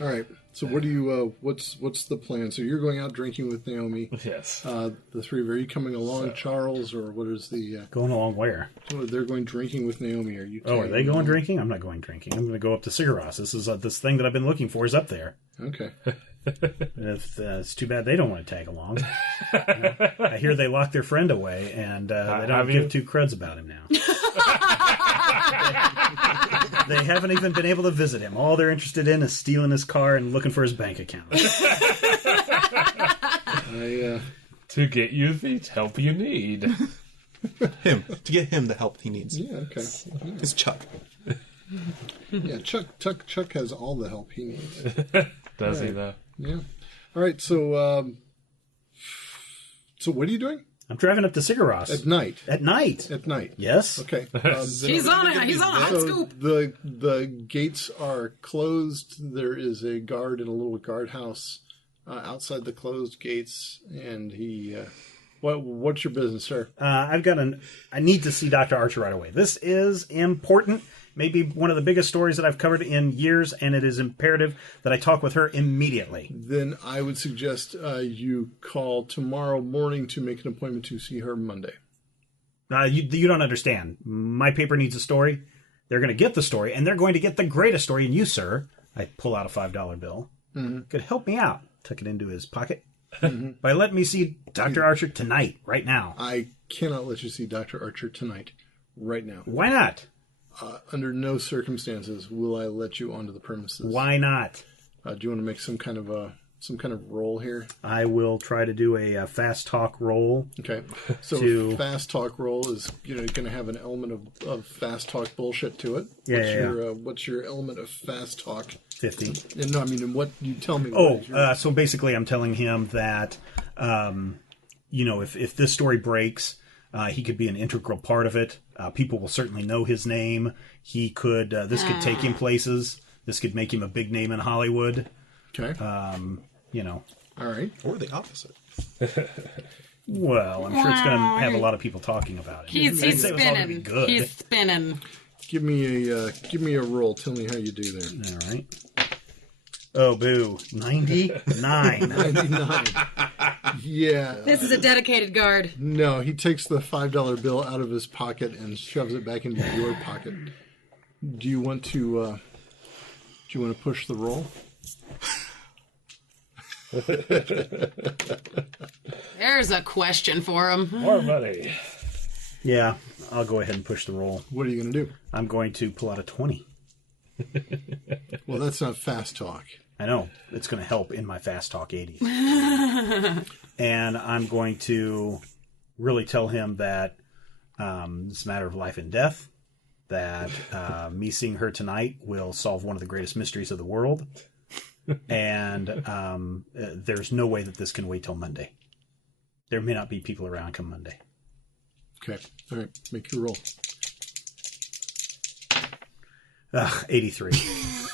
All right. So what do you? What's the plan? So you're going out drinking with Naomi. Yes. The three of you, are you coming along, Charles, or what is the? Going along where? So they're going drinking with Naomi. Are you? Oh, are they going drinking? I'm not going drinking. I'm going to go up to Sigaros. This is this thing that I've been looking for is up there. Okay. It's too bad they don't want to tag along. I hear they locked their friend away, and they don't give two cruds about him now. They haven't even been able to visit him. All they're interested in is stealing his car and looking for his bank account. To get you the help you need. To get him the help he needs. Yeah, okay. Yeah. It's Chuck. Yeah, Chuck has all the help he needs. Does he, though? Yeah. All right, so what are you doing? I'm driving up to Sigaros. At night. At night. At night. Yes. Okay. He's on a hot scoop. The gates are closed. There is a guard in a little guardhouse outside the closed gates, and he. What's your business, sir? I need to see Dr. Archer right away. This is important. Maybe one of the biggest stories that I've covered in years, and it is imperative that I talk with her immediately. Then I would suggest you call tomorrow morning to make an appointment to see her Monday. You don't understand. My paper needs a story. They're going to get the story, and they're going to get the greatest story. And you, sir, I pull out a $5 bill, could help me out. Tuck it into his pocket. By letting me see Dr. Archer tonight, right now. I cannot let you see Dr. Archer tonight, right now. Why not? Under no circumstances will I let you onto the premises. Why not? Do you want to make some kind of roll here? I will try to do a fast talk roll. Okay. So fast talk roll is going to have an element of fast talk bullshit to it. What's your element of fast talk? 50. No, I mean, what you tell me. So basically, I'm telling him that, if this story breaks, he could be an integral part of it. People will certainly know his name. He could. This could take him places. This could make him a big name in Hollywood. Okay. All right. Or the opposite. Well, I'm sure it's going to have a lot lot of people talking about it. He's spinning. He's spinning. Give me a roll. Tell me how you do there. All right. Oh, boo. 99. 99. Yeah. This is a dedicated guard. No, he takes the $5 bill out of his pocket and shoves it back into your pocket. Do you want to push the roll? There's a question for him. More money. Yeah, I'll go ahead and push the roll. What are you going to do? I'm going to pull out a 20. Well, that's not fast talk. I know. It's going to help in my fast talk 80s. And I'm going to really tell him that it's a matter of life and death, that me seeing her tonight will solve one of the greatest mysteries of the world, and there's no way that this can wait till Monday. There may not be people around come Monday. Okay. All right. Make your roll. 83. So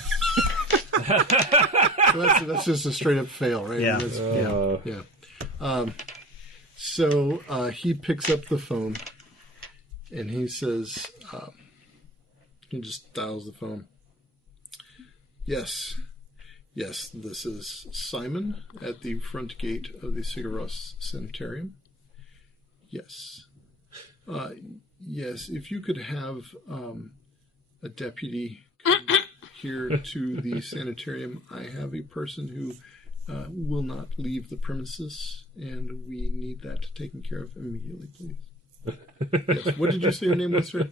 that's just a straight up fail, right? Yeah. So he picks up the phone and he says, he just dials the phone. Yes, this is Simon at the front gate of the Sigaros Sanitarium. Yes. Yes, if you could have a deputy come here to the sanitarium. I have a person who will not leave the premises, and we need that taken care of immediately, please. Yes. What did you say your name was, sir?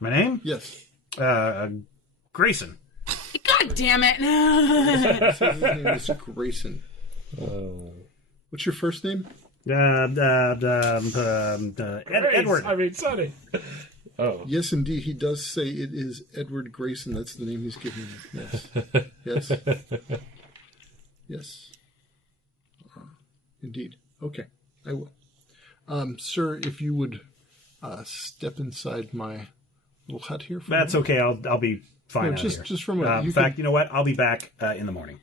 My name? Yes. Grayson. God damn it. His name is Grayson. What's your first name? Edward. Sonny. Oh. Yes, indeed. He does say it is Edward Grayson. That's the name he's given me. Yes. Yes. Indeed. Okay. I will. Sir, if you would step inside my little hut here for That's me. Okay. I'll be fine out here. Just for a moment. In fact, you know what? I'll be back in the morning.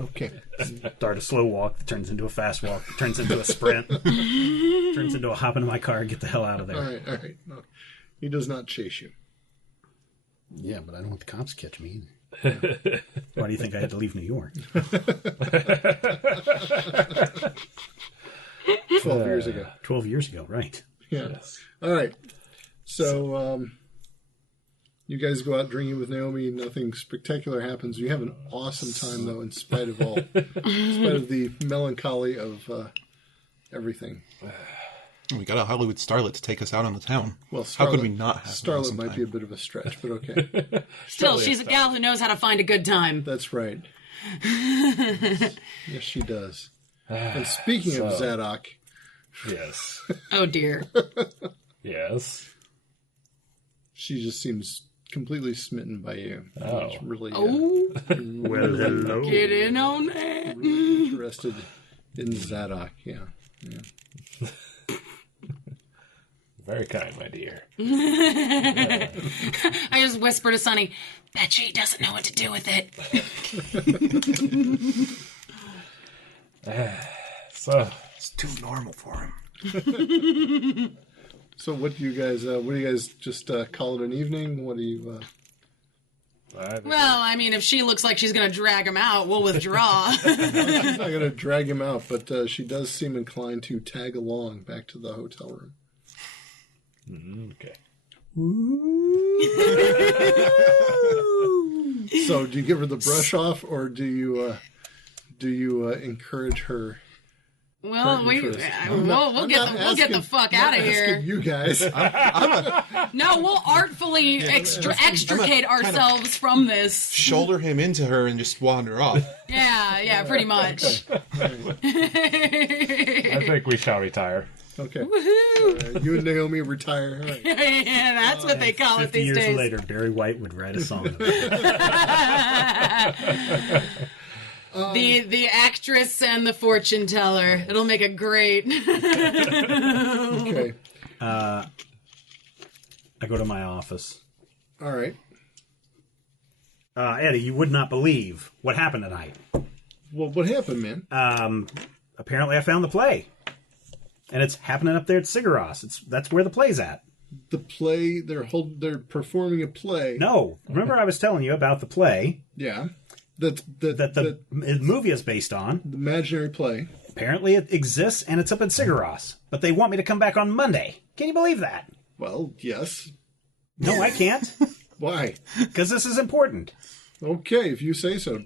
Okay. Start a slow walk that turns into a fast walk, that turns into a sprint, turns into a hop into my car and get the hell out of there. All right. No, he does not chase you. Yeah, but I don't want the cops to catch me either. Why do you think I had to leave New York? 12 years ago. 12 years ago, right. Yeah. Yes. All right. So, you guys go out drinking with Naomi. Nothing spectacular happens. You have an awesome time, though, in spite of all. In spite of the melancholy of everything. We got a Hollywood starlet to take us out on the town. Well, how could we not have Starlet awesome might time? be a bit of a stretch, but okay. Still, she's a gal who knows how to find a good time. That's right. Yes, she does. And speaking of Zadok... Yes. Oh, dear. Yes. She just seems completely smitten by you. Oh. It's really, Oh, Well, hello. get in on that. really interested in Zadok. Yeah. Very kind, my dear. I just whisper to Sonny, bet she doesn't know what to do with it. So, It's too normal for him. So what do you guys just call it an evening? What do you... Well, I mean, if she looks like she's going to drag him out, we'll withdraw. She's not going to drag him out, but she does seem inclined to tag along back to the hotel room. okay. So do you give her the brush off, or do you encourage her? Well, we'll get the fuck out of here. You guys, No, we'll artfully extricate ourselves from this. Shoulder him into her and just wander off. Yeah, pretty much. I think we shall retire. okay. Woohoo! You and Naomi retire. All right. Yeah, that's what they call it 50 these years days. later, Barry White would write a song about it. The actress and the fortune teller. It'll make a great. Okay. I go to my office. All right. Eddie, you would not believe what happened tonight. Well, what happened, man? Apparently I found the play. And it's happening up there at Sigaros. That's where the play's at. The play. They're performing a play. No. Remember I was telling you about the play Yeah. That the movie is based on. the imaginary play. Apparently it exists and it's up at Sigaros. But they want me to come back on Monday. Can you believe that? Well, yes. No, I can't. Why? Because this is important. Okay, if you say so.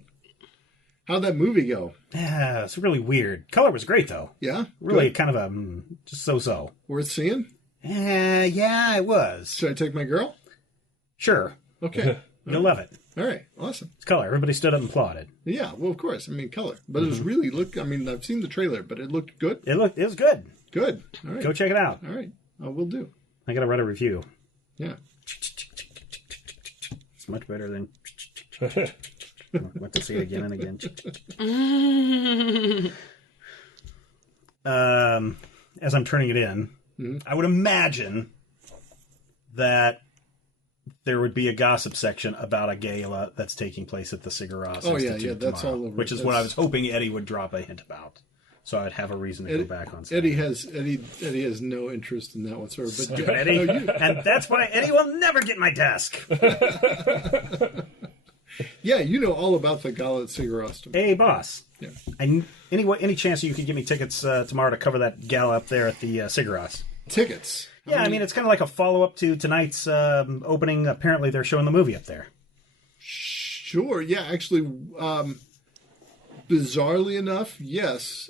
How'd that movie go? Yeah, it's really weird. Color was great, though. Yeah? Really Good. kind of a just so-so. Worth seeing? Yeah, it was. Should I take my girl? Sure. Okay. You'll love it. All right. Awesome. It's color. Everybody stood up and applauded. Yeah, well, of course. I mean, color. But it was really, I've seen the trailer, but it looked good. It was good. Good. All right. Go check it out. All right. We'll do. I gotta write a review. Yeah. It's much better than... Want to see it again and again. As I'm turning it in, I would imagine that there would be a gossip section about a gala that's taking place at the Sigaros Oh, Institute yeah, that's tomorrow, all over. which is what I was hoping Eddie would drop a hint about. So I'd have a reason to go back on Saturday. Eddie has no interest in that whatsoever. But yeah, Eddie, no, and that's why Eddie will never get my desk. yeah, you know all about the gala at Sigaros tomorrow. Hey, boss. Yeah. Any chance you could give me tickets tomorrow to cover that gala up there at the Sigaros? Tickets. Yeah, I mean, it's kind of like a follow-up to tonight's opening. Apparently, they're showing the movie up there. Sure. Yeah, actually, bizarrely enough, yes,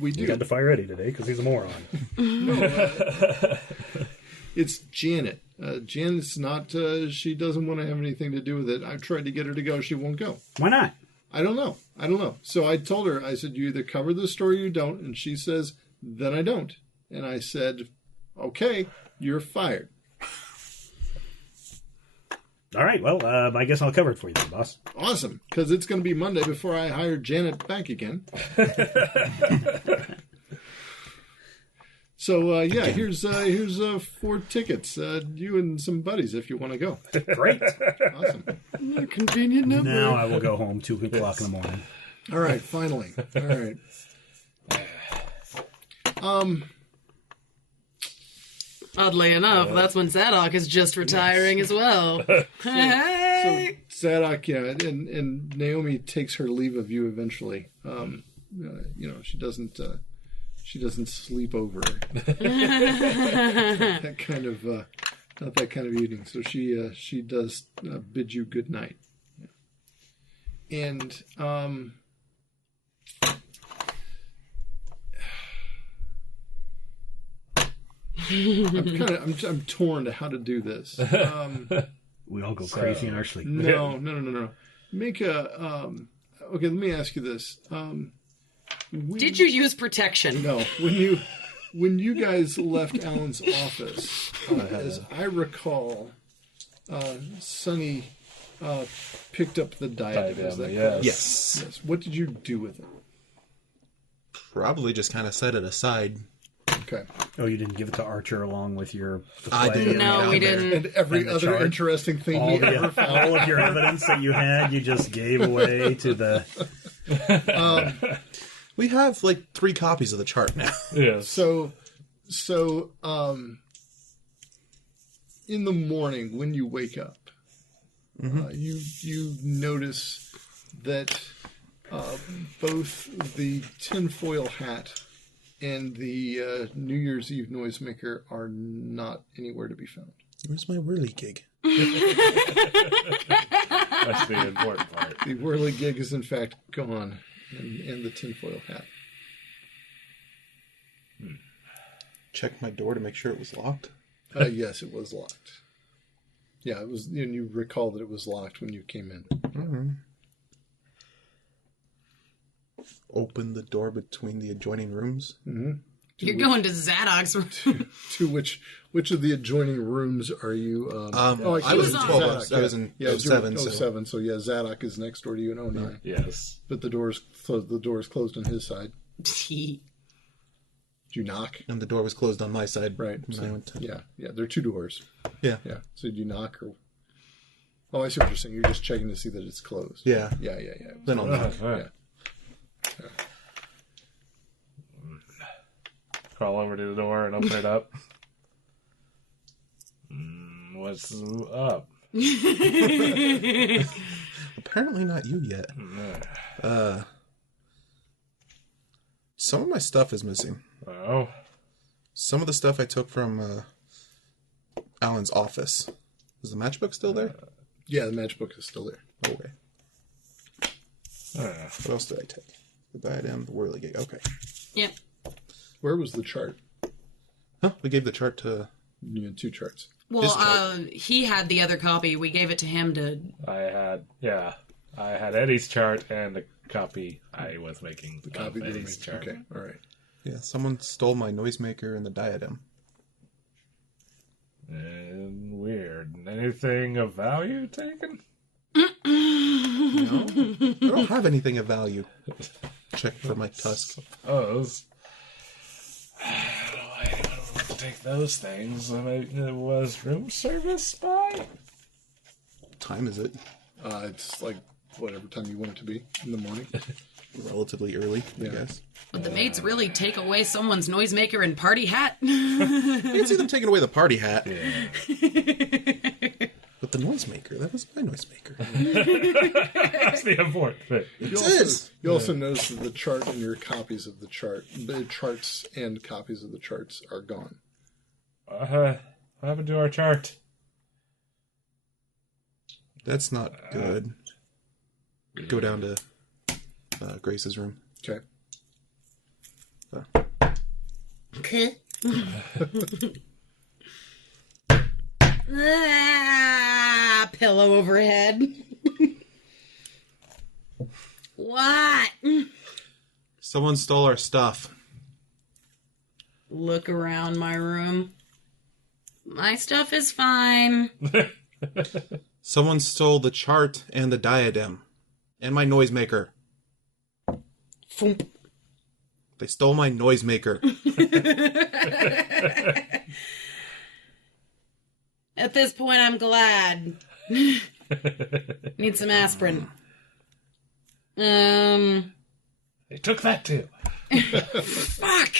we do. We had to fire Eddie today because he's a moron. It's Janet. Janet's not, she doesn't want to have anything to do with it. I've tried to get her to go. She won't go. Why not? I don't know. So I told her, I said, you either cover the story or you don't. And she says, then I don't. And I said, okay, you're fired. All right, well, I guess I'll cover it for you then, boss. Awesome. Because it's going to be Monday before I hire Janet back again. So, here's 4 tickets. You and some buddies if you want to go. Great. Awesome. Convenient number. Now I will go home 2 o'clock in the morning. All right, finally. All right. Oddly enough, that's when Zadok is just retiring as well. Hey! So Zadok, and Naomi takes her leave of you eventually. She doesn't sleep over. that kind of not that kind of evening. So she does bid you good night. And I'm torn to how to do this. We all go crazy in our sleep. No. Make a okay. Let me ask you this. Did you use protection? No. When you guys left Alan's office, as I recall, Sonny picked up the diadem. Is that correct? Yes. Yes. What did you do with it? Probably just kind of set it aside. Okay. Oh, you didn't give it to Archer along with your... I didn't. No, we didn't. And every And the other chart? interesting thing he ever found. All of your evidence that you had, you just gave away to the... We have like 3 copies of the chart now. Yes. So, in the morning when you wake up, you notice that both the tinfoil hat and the New Year's Eve noisemaker are not anywhere to be found. Where's my whirly gig? That's the important part. The whirly gig is in fact gone, and the tinfoil hat. Check my door to make sure it was locked. Yes, it was locked. Yeah, it was, and you recall that it was locked when you came in. Mm-hmm. Open the door between the adjoining rooms. Mm-hmm. You're going to Zadok's room. To which of the adjoining rooms are you? I was in 12. I was in 07. 07. So yeah, Zadok is next door to you in 09. Yes. But the door is closed on his side. Did you knock? And the door was closed on my side. Right. When I went to... Yeah. There are 2 doors. Yeah. So did you knock or? Oh, I see what you're saying. You're just checking to see that it's closed. Yeah. Yeah. Then I'll knock. Yeah. Crawl over to the door and open it up. What's up? Apparently not you yet. Some of my stuff is missing. Oh. Some of the stuff I took from Alan's office. Is the matchbook still there? Yeah, the matchbook is still there. Okay. What else did I take? The diadem, the whirly gig. Okay. Yep. Where was the chart? Huh? We gave the chart to... You had 2 charts. Well, he had the other copy. We gave it to him to... I had Eddie's chart and the copy I was making. The copy of that Eddie's chart. Okay, all right. Yeah, someone stole my noisemaker and the diadem. And weird. Anything of value taken? No? I don't have anything of value. Check for my tusk. Suppose. I don't want to take those things. It was room service by? What time is it? It's like whatever time you want it to be in the morning. Relatively early, I guess. Would the maids really take away someone's noisemaker and party hat? I didn't see them taking away the party hat. Yeah. But the noisemaker, that was my noisemaker. That's the important thing. You also notice that the chart and your copies of the charts and copies of the charts are gone. What happened to our chart? That's not good. Go down to Grace's room. Okay. Okay. Pillow overhead. What? Someone stole our stuff. Look around my room. My stuff is fine. Someone stole the chart and the diadem. And my noisemaker. Foomp. They stole my noisemaker. At this point, I'm glad. Need some aspirin. They took that too. Fuck.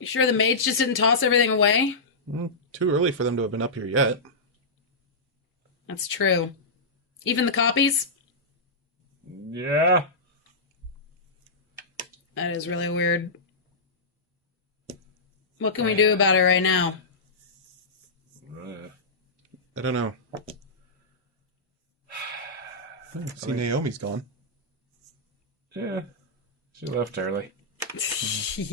You sure the maids just didn't toss everything away? Too early for them to have been up here yet. That's true. Even the copies? Yeah. That is really weird. What can we do about it right now? I don't know. See, Naomi's gone. Yeah. She left early. So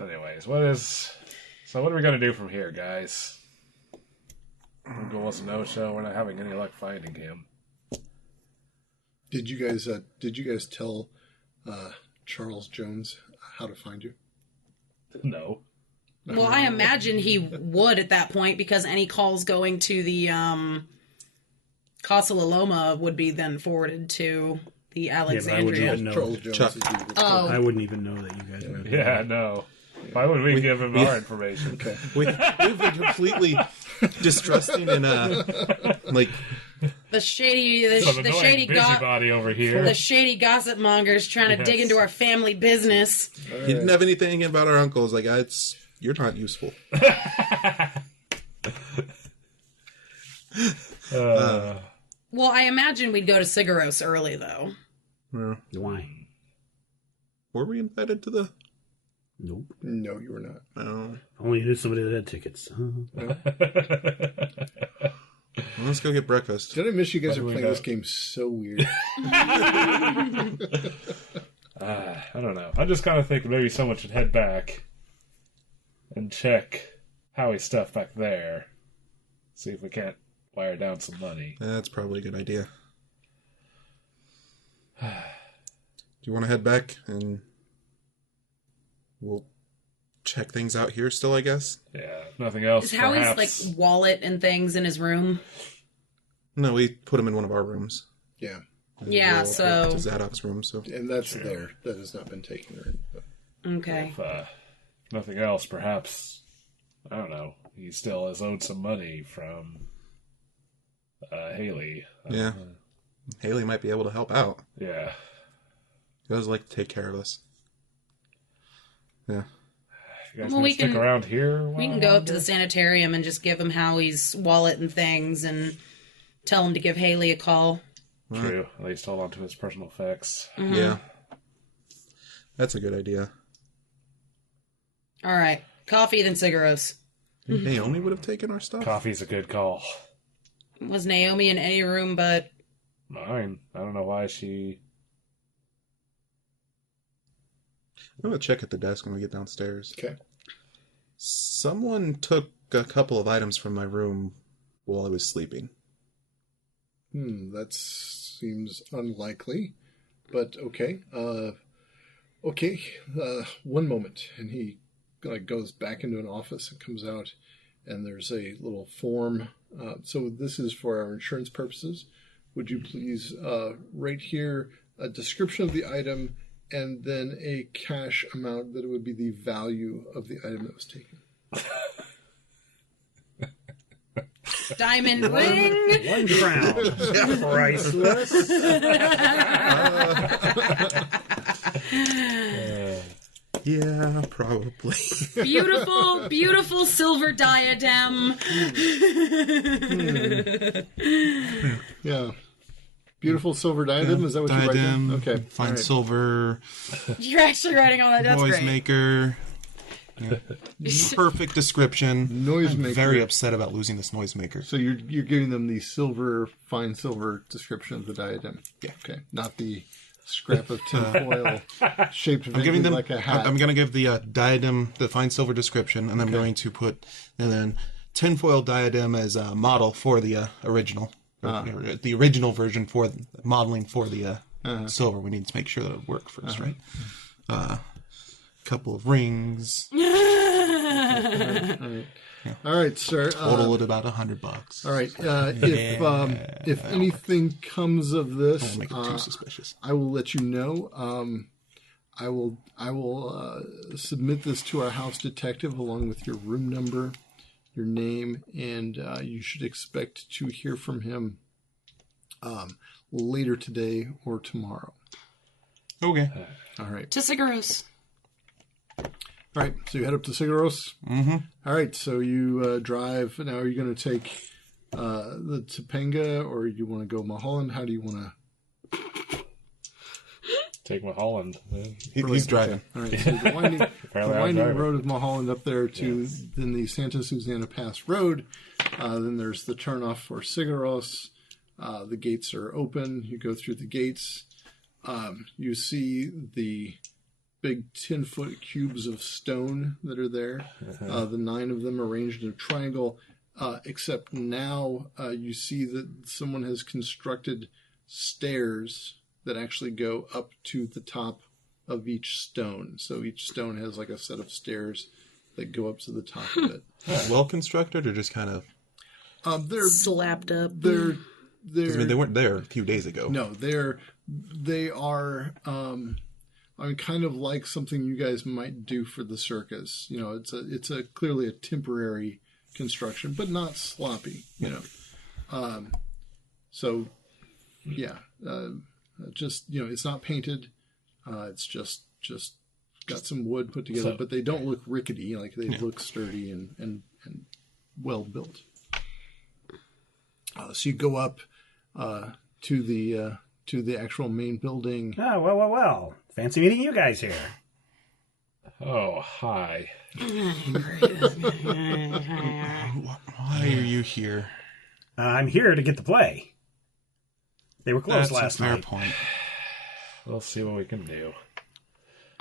anyways, what are we gonna do from here, guys? Google was a no-show. We're not having any luck finding him. Did you guys tell Charles Jones how to find you? No. Well, I imagine he would at that point, because any calls going to the Casa La Loma would be then forwarded to the Alexandria. even know. Charles Jones Chuck. is the- Oh, I wouldn't even know that you guys were. Yeah, no. Why would we give him our information? Okay. We've been completely distrusting and like the shady, Some the annoying shady busybody over here. the shady gossip mongers trying to dig Yes. into our family business. he didn't have anything about our uncles. Like, you're not useful. Well, I imagine we'd go to Sigaros early, though. Why? Were we invited to the? Nope. No, you were not. No. Only knew somebody that had tickets. Well, let's go get breakfast. Did I miss you guys are Why do we playing this not? game so weird? I don't know. I just kind of think maybe someone should head back and check Howie's stuff back there. See if we can't wire down some money. That's probably a good idea. Do you want to head back and we'll check things out here still, I guess? Yeah, if nothing else. Is Howie's perhaps. like wallet and things in his room? No, we put him in one of our rooms. Yeah, Yeah, We'll so to Zadok's room, so and that's there. That has not been taken. Or okay. If nothing else, perhaps, I don't know, he still has owed some money from Haley. yeah. Haley might be able to help out. Yeah. He does like to take care of us. Yeah. You guys Well, gonna we stick can- around here? We can go up to the sanitarium and just give him Howie's wallet and things and tell him to give Haley a call. True. At least hold on to his personal effects. Yeah. That's a good idea. All right. Coffee, then Sigaros. Naomi would have taken our stuff? Coffee's a good call. Was Naomi in any room but... Mine. I don't know why she... I'm going to check at the desk when we get downstairs. okay, Someone took a couple of items from my room while I was sleeping. that seems unlikely, but okay. One moment, and he goes back into an office and comes out, and there's a little form. So this is for our insurance purposes. Would you please write here a description of the item and then a cash amount that it would be the value of the item that was taken. Diamond ring. 1 crown. Priceless. Yeah, probably. Beautiful, beautiful silver diadem. Yeah. Beautiful silver diadem, is that what you write Diadem, down? Okay. fine all right. silver, You're actually writing all that. That's great. noisemaker. Yeah. Perfect description. Noisemaker. I'm very upset about losing this noisemaker. So you're giving them the fine silver description of the diadem. Yeah. Okay. Not the scrap of tinfoil shaped I'm giving them like a hat. I'm going to give the diadem the fine silver description, and I'm going to put and then tinfoil diadem as a model for the original. The original version for modeling for the silver. We need to make sure that it works first, right? Couple of rings. All right, sir. Total at about $100. All right. If anything comes of this, Don't make it too suspicious. I will let you know. I will submit this to our house detective along with your room number, your name, and you should expect to hear from him later today or tomorrow. Okay. All right. To Sigaros. All right, so you head up to Sigaros. Mm-hmm. All right, so you drive. Now, are you going to take the Topanga, or you want to go Mulholland? How do you want to? Take Mulholland. He's driving. All right, so the winding, Apparently I'm driving. road of Mulholland up there to then the Santa Susana Pass Road. Then there's the turnoff for Sigaros. The gates are open. You go through the gates. You see the big 10-foot cubes of stone that are there. The 9 of them arranged in a triangle. Except now you see that someone has constructed stairs that actually go up to the top of each stone. So each stone has like a set of stairs that go up to the top of it. Well constructed, or just kind of? They're Slapped up. They're. 'Cause, I mean, they weren't there a few days ago. No, they are. Kind of like something you guys might do for the circus. You know, it's a clearly a temporary construction, but not sloppy. You know, so yeah, just it's not painted. It's just got some wood put together, but they don't look rickety. Like they look sturdy and well built. So you go up to the actual main building. Oh, well. Fancy meeting you guys here. Oh, hi. Why are you here? I'm here to get the play. They were closed That's last a fair night. point. We'll see what we can do.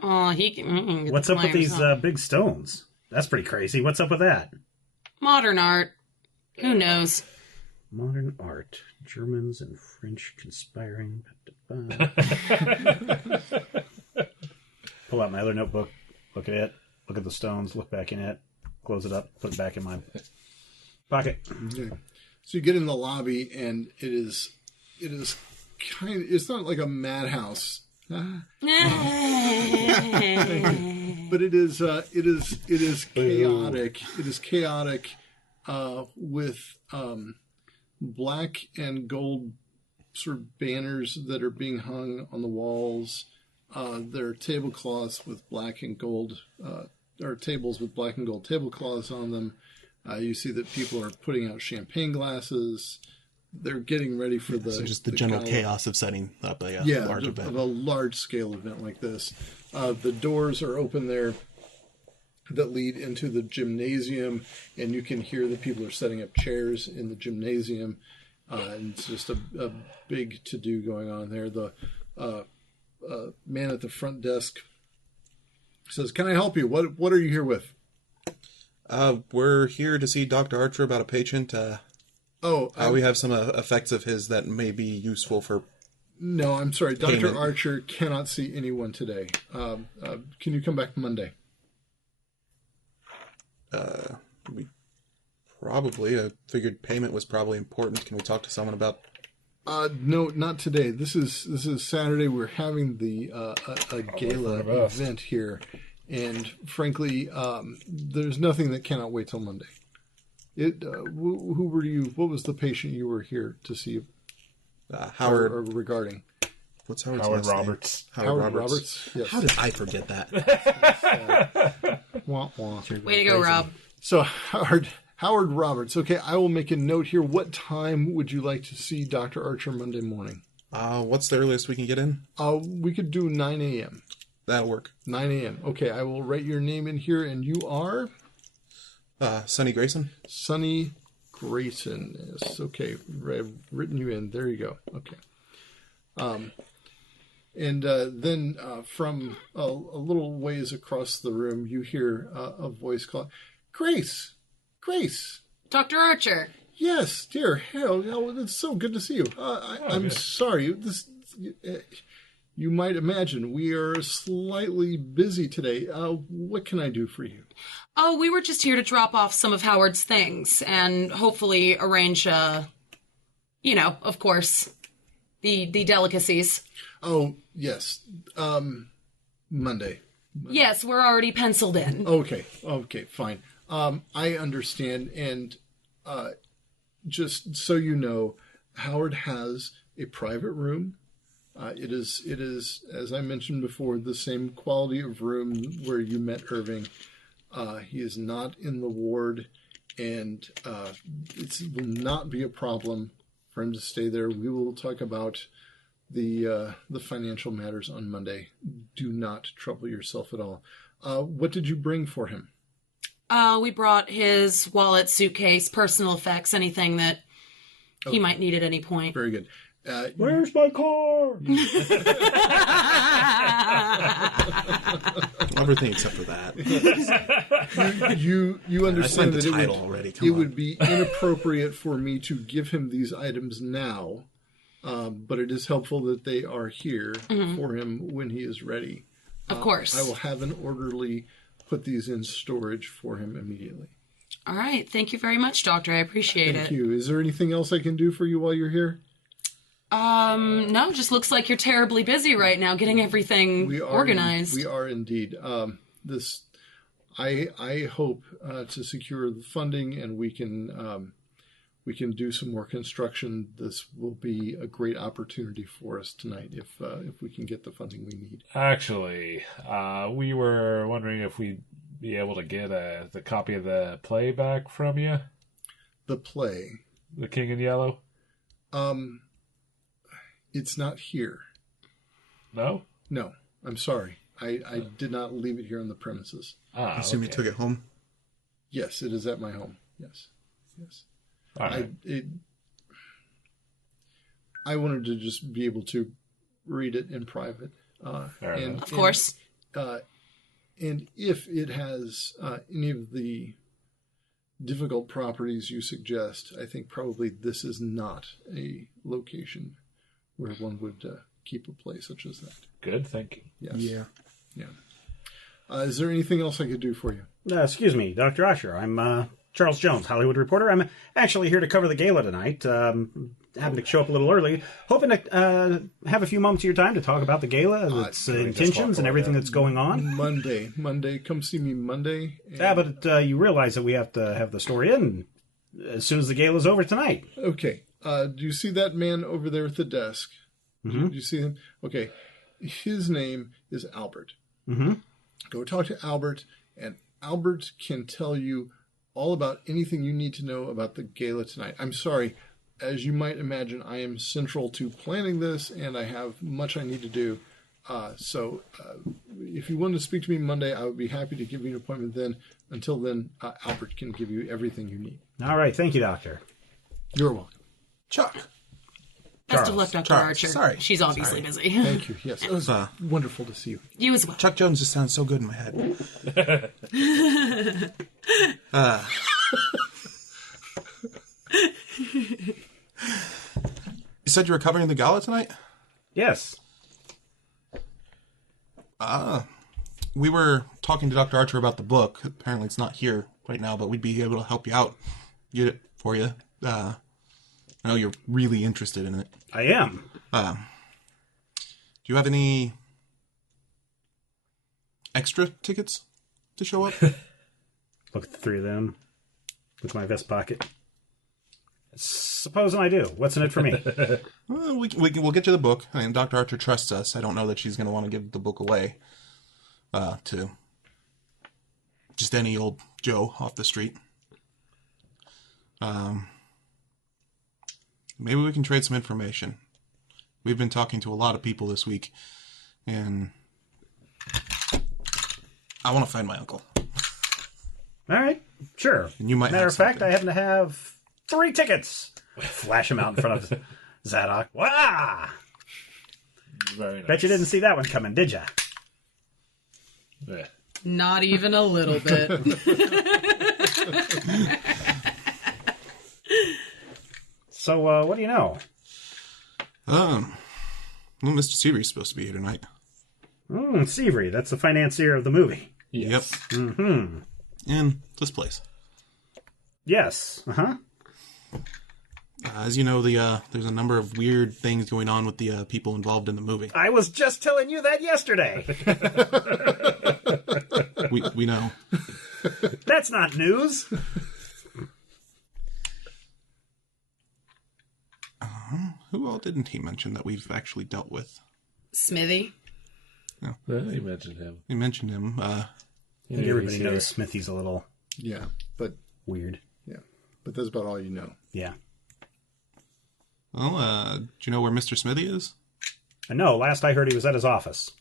Oh, he can. What's up with these big stones? That's pretty crazy. What's up with that? modern art? Who knows? Modern art. Germans and French conspiring. Pull out my other notebook. Look at it. Look at the stones. Look back in it. Close it up. Put it back in my pocket. Okay. So you get in the lobby, and it is it's not like a madhouse, but it is chaotic. It is chaotic with black and gold sort of banners that are being hung on the walls. There are tablecloths with black and gold, or tables with black and gold tablecloths on them. You see that people are putting out champagne glasses. They're getting ready for the general gala. chaos of setting up a large event. Of a large scale event like this. The doors are open there that lead into the gymnasium, and you can hear that people are setting up chairs in the gymnasium. And it's just a big to-do going on there. The man at the front desk says, "Can I help you? What are you here with?" We're here to see Dr. Archer about a patient. We have some effects of his that may be useful for... No, I'm sorry. Dr. payment. Archer cannot see anyone today. Can you come back Monday? We probably. I figured payment was probably important. Can we talk to someone about... No, not today. This is Saturday. We're having a gala event here, and frankly, there's nothing that cannot wait till Monday. Who were you? What was the patient you were here to see? Howard. Or regarding? What's Howard's Howard last name? Roberts. Howard Roberts. Yes. How did I forget that? Wah, wah. Way to go, Rob. So Howard Roberts. Okay, I will make a note here. What time would you like to see Dr. Archer Monday morning? What's the earliest we can get in? We could do 9 a.m. That'll work. 9 a.m. Okay, I will write your name in here, and you are? Sonny Grayson? Sonny Grayson. Yes, okay. I've written you in. There you go. Okay. Then from a little ways across the room, you hear a voice call, Grace! Grace! Dr. Archer. Yes, dear. Hell, it's so good to see you. I'm sorry. You might imagine we are slightly busy today. What can I do for you? Oh, we were just here to drop off some of Howard's things and hopefully arrange, of course, the delicacies. Oh, yes. Monday. Yes, we're already penciled in. Okay, fine. I understand, and just so you know, Howard has a private room It is, as I mentioned before, the same quality of room where you met Irving. He is not in the ward, and it will not be a problem for him to stay there. We will talk about the financial matters on Monday. Do not trouble yourself at all. What did you bring for him? We brought his wallet, suitcase, personal effects, anything that he might need at any point. Very good. Where's my car? Everything except for that. You understand the that title already. It would be inappropriate for me to give him these items now, but it is helpful that they are here for him when he is ready. Of course. I will have an orderly put these in storage for him immediately. All right. Thank you very much, Doctor. I appreciate Thank it. you. Is there anything else I can do for you while you're here? No, just looks like you're terribly busy right now getting everything organized. We are indeed. I hope to secure the funding, and we can do some more construction. This will be a great opportunity for us tonight if we can get the funding we need. Actually, we were wondering if we'd be able to get the copy of the play back from you. The play, The King in Yellow. It's not here. No. No, I'm sorry. I did not leave it here on the premises. I assume you took it home. Yes, it is at my home. Yes. All right. I wanted to just be able to read it in private. Of course. And if it has any of the difficult properties you suggest, I think probably this is not a location where one would keep a place such as that. Good thinking. Yes. Yeah. Is there anything else I could do for you? Excuse me, Dr. Usher. I'm Charles Jones, Hollywood reporter. I'm actually here to cover the gala tonight. Happened to show up a little early, hoping to have a few moments of your time to talk about the gala, its intentions, and everything that's going on. Monday. Come see me Monday. Yeah, but you realize that we have to have the story in as soon as the gala's over tonight. Okay. Do you see that man over there at the desk? Mm-hmm. Do you see him? Okay. His name is Albert. Mm-hmm. Go talk to Albert, and Albert can tell you all about anything you need to know about the gala tonight. I'm sorry. As you might imagine, I am central to planning this, and I have much I need to do. So if you want to speak to me Monday, I would be happy to give you an appointment then. Until then, Albert can give you everything you need. All right. Thank you, Doctor. You're welcome. Chuck. Best of luck, Dr. Charles, Archer. sorry. She's obviously busy. Thank you. Yes, it was wonderful to see you. You as well. Chuck Jones just sounds so good in my head. You said you were covering the gala tonight? Yes. We were talking to Dr. Archer about the book. Apparently it's not here right now, but we'd be able to help you out. Get it for you. I know you're really interested in it. I am. Do you have any extra tickets to show up? Look at the three of them. Look at my vest pocket. Supposing I do. What's in it for me? We'll get you the book. I mean, Dr. Archer trusts us. I don't know that she's going to want to give the book away to just any old Joe off the street. Maybe we can trade some information. We've been talking to a lot of people this week, and I want to find my uncle. All right, sure. And you might Matter have of fact, something. I happen to have 3 tickets. Flash them out in front of Zadok. Wow! Very nice. Bet you didn't see that one coming, did ya? Yeah. Not even a little bit. So, what do you know? Well, Mr. Seaver's supposed to be here tonight. Seavery, that's the financier of the movie. Yes. Yep. Mm-hmm. In this place. Yes. Uh-huh. As you know, there's a number of weird things going on with the people involved in the movie. I was just telling you that yesterday. We know. That's not news. Who all didn't he mention that we've actually dealt with? Smithy. Well, you mentioned him. He mentioned him. I think everybody knows Smithy's a little Yeah, but weird. but that's about all you know. Yeah. Well, do you know where Mr. Smithy is? I know. Last I heard, he was at his office.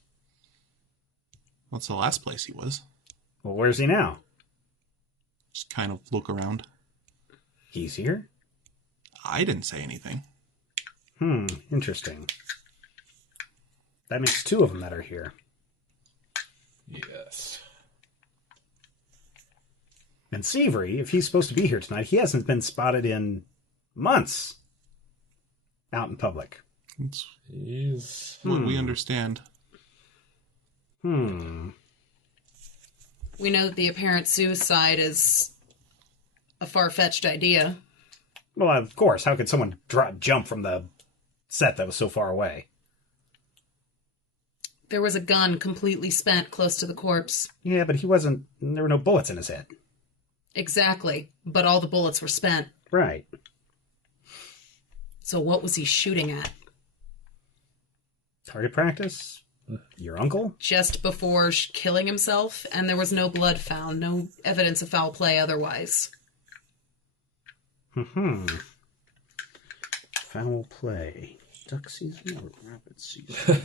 What's the last place he was? Well, where's he now? Just kind of look around. He's here? I didn't say anything. Interesting. That makes two of them that are here. Yes. And Seavery, if he's supposed to be here tonight, he hasn't been spotted in months out in public. It's He's... what we understand. We know that the apparent suicide is a far-fetched idea. Well, of course. How could someone jump from the set that was so far away? There was a gun completely spent close to the corpse. Yeah, but he wasn't... There were no bullets in his head. Exactly. But all the bullets were spent. Right. So what was he shooting at? Target practice? Your uncle? Just before killing himself, and there was no blood found, no evidence of foul play otherwise. Foul play. Duck season or rabbit season?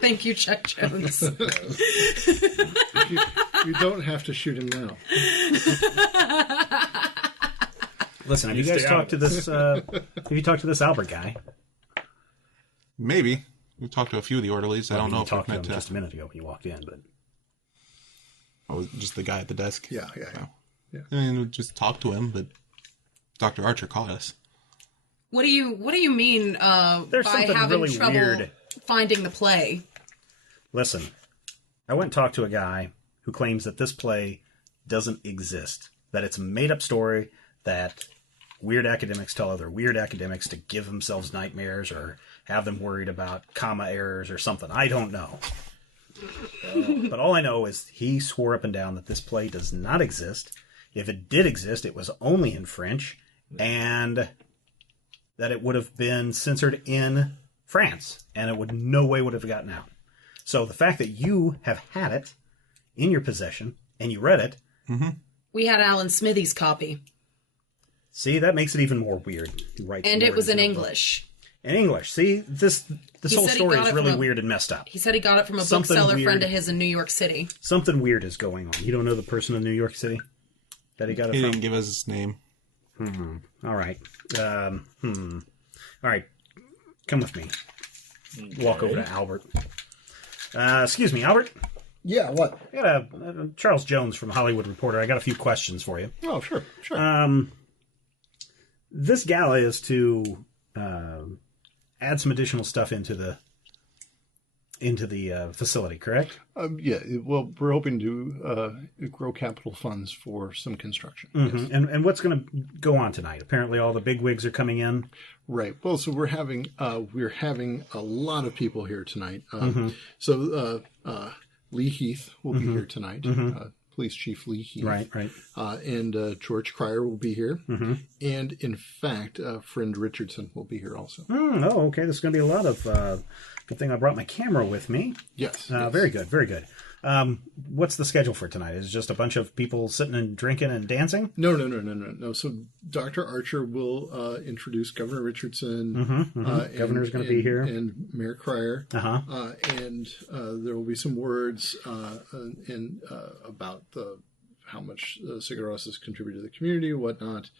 Thank you, Chuck Jones. You don't have to shoot him now. Listen, have you guys talked to this? Have you talked to this Albert guy? Maybe. We've talked to a few of the orderlies. I don't know You if talked we've to him met just a minute ago when you walked in, but Oh, just the guy at the desk? Yeah. I mean, we just talked to him, but Dr. Archer caught us. What do you mean There's by something having really trouble weird. finding the play? listen. I went and talked to a guy who claims that this play doesn't exist, that it's a made-up story that weird academics tell other weird academics to give themselves nightmares or have them worried about comma errors or something. I don't know. But all I know is he swore up and down that this play does not exist. If it did exist, it was only in French, and that it would have been censored in France, and it would no way would have gotten out. So the fact that you have had it in your possession and you read it, We had Alan Smithy's copy, see, that makes it even more weird. He writes and it words was in a book. English. In English. See, this He whole said he story got is it really from a- weird and messed up. He said he got it from a Something bookseller weird. friend of his in New York City. Something weird is going on. You don't know the person in New York City that he got it He from? didn't give us his name. All right. All right. Come with me. Walk over to Albert. Excuse me, Albert. Yeah, what? I got a Charles Jones from Hollywood Reporter. I got a few questions for you. Oh, sure. This gala is to add some additional stuff into the facility, correct? Well, we're hoping to grow capital funds for some construction. Yes. And what's going to go on tonight? Apparently, all the bigwigs are coming in. Right. Well, so we're having a lot of people here tonight. So Lee Heath will be here tonight. Police Chief Lee Heath. Right. And George Cryer will be here. And in fact, Friend Richardson will be here also. Oh, okay. This is going to be a lot of. Good thing I brought my camera with me. Yes. Very good. Very good. What's the schedule for tonight? Is it just a bunch of people sitting and drinking and dancing? No. So Dr. Archer will introduce Governor Richardson. Governor's going to be here. And Mayor Cryer. And there will be some words about how much Cigarros has contributed to the community, whatnot.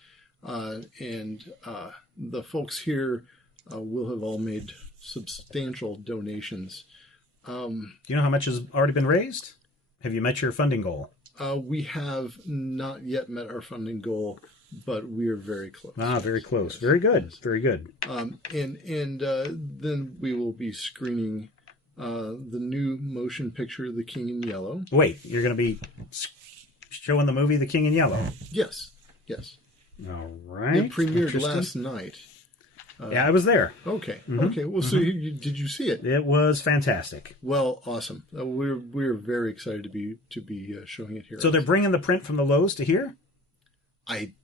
And the folks here will have all made substantial donations. Do you know how much has already been raised? Have you met your funding goal? We have not yet met our funding goal, but we are very close. Very close. Very good. Very good. And then we will be screening the new motion picture, The King in Yellow. Wait, you're going to be showing the movie The King in Yellow? Yes. All right. It premiered last night. Yeah, I was there. Okay. Well, so did you see it? It was fantastic. Well, awesome. We're very excited to be showing it here. So they're bringing the print from the Lowe's to here? I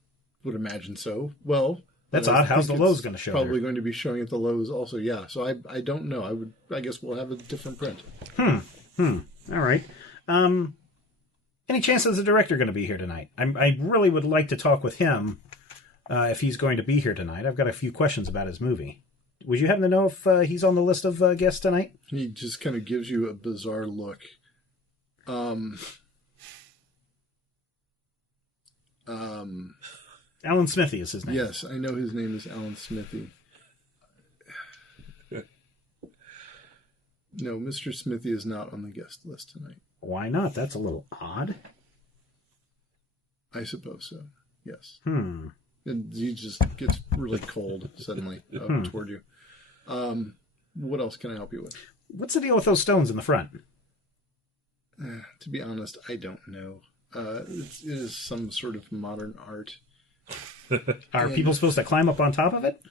would imagine so. Well, That's but I odd. How's think the Lowe's it's going to show Probably there? going to be showing at the Lowe's also. Yeah. So I don't know. I guess we'll have a different print. All right. Any chance of the director going to be here tonight? I really would like to talk with him if he's going to be here tonight. I've got a few questions about his movie. Would you happen to know if he's on the list of guests tonight? He just kind of gives you a bizarre look. Alan Smithy is his name. Yes, I know his name is Alan Smithy. No, Mr. Smithy is not on the guest list tonight. Why not? That's a little odd. I suppose so. Yes. Hmm. And he just gets really cold suddenly toward you. What else can I help you with? What's the deal with those stones in the front? To be honest, I don't know. It is some sort of modern art. Are people supposed to climb up on top of it?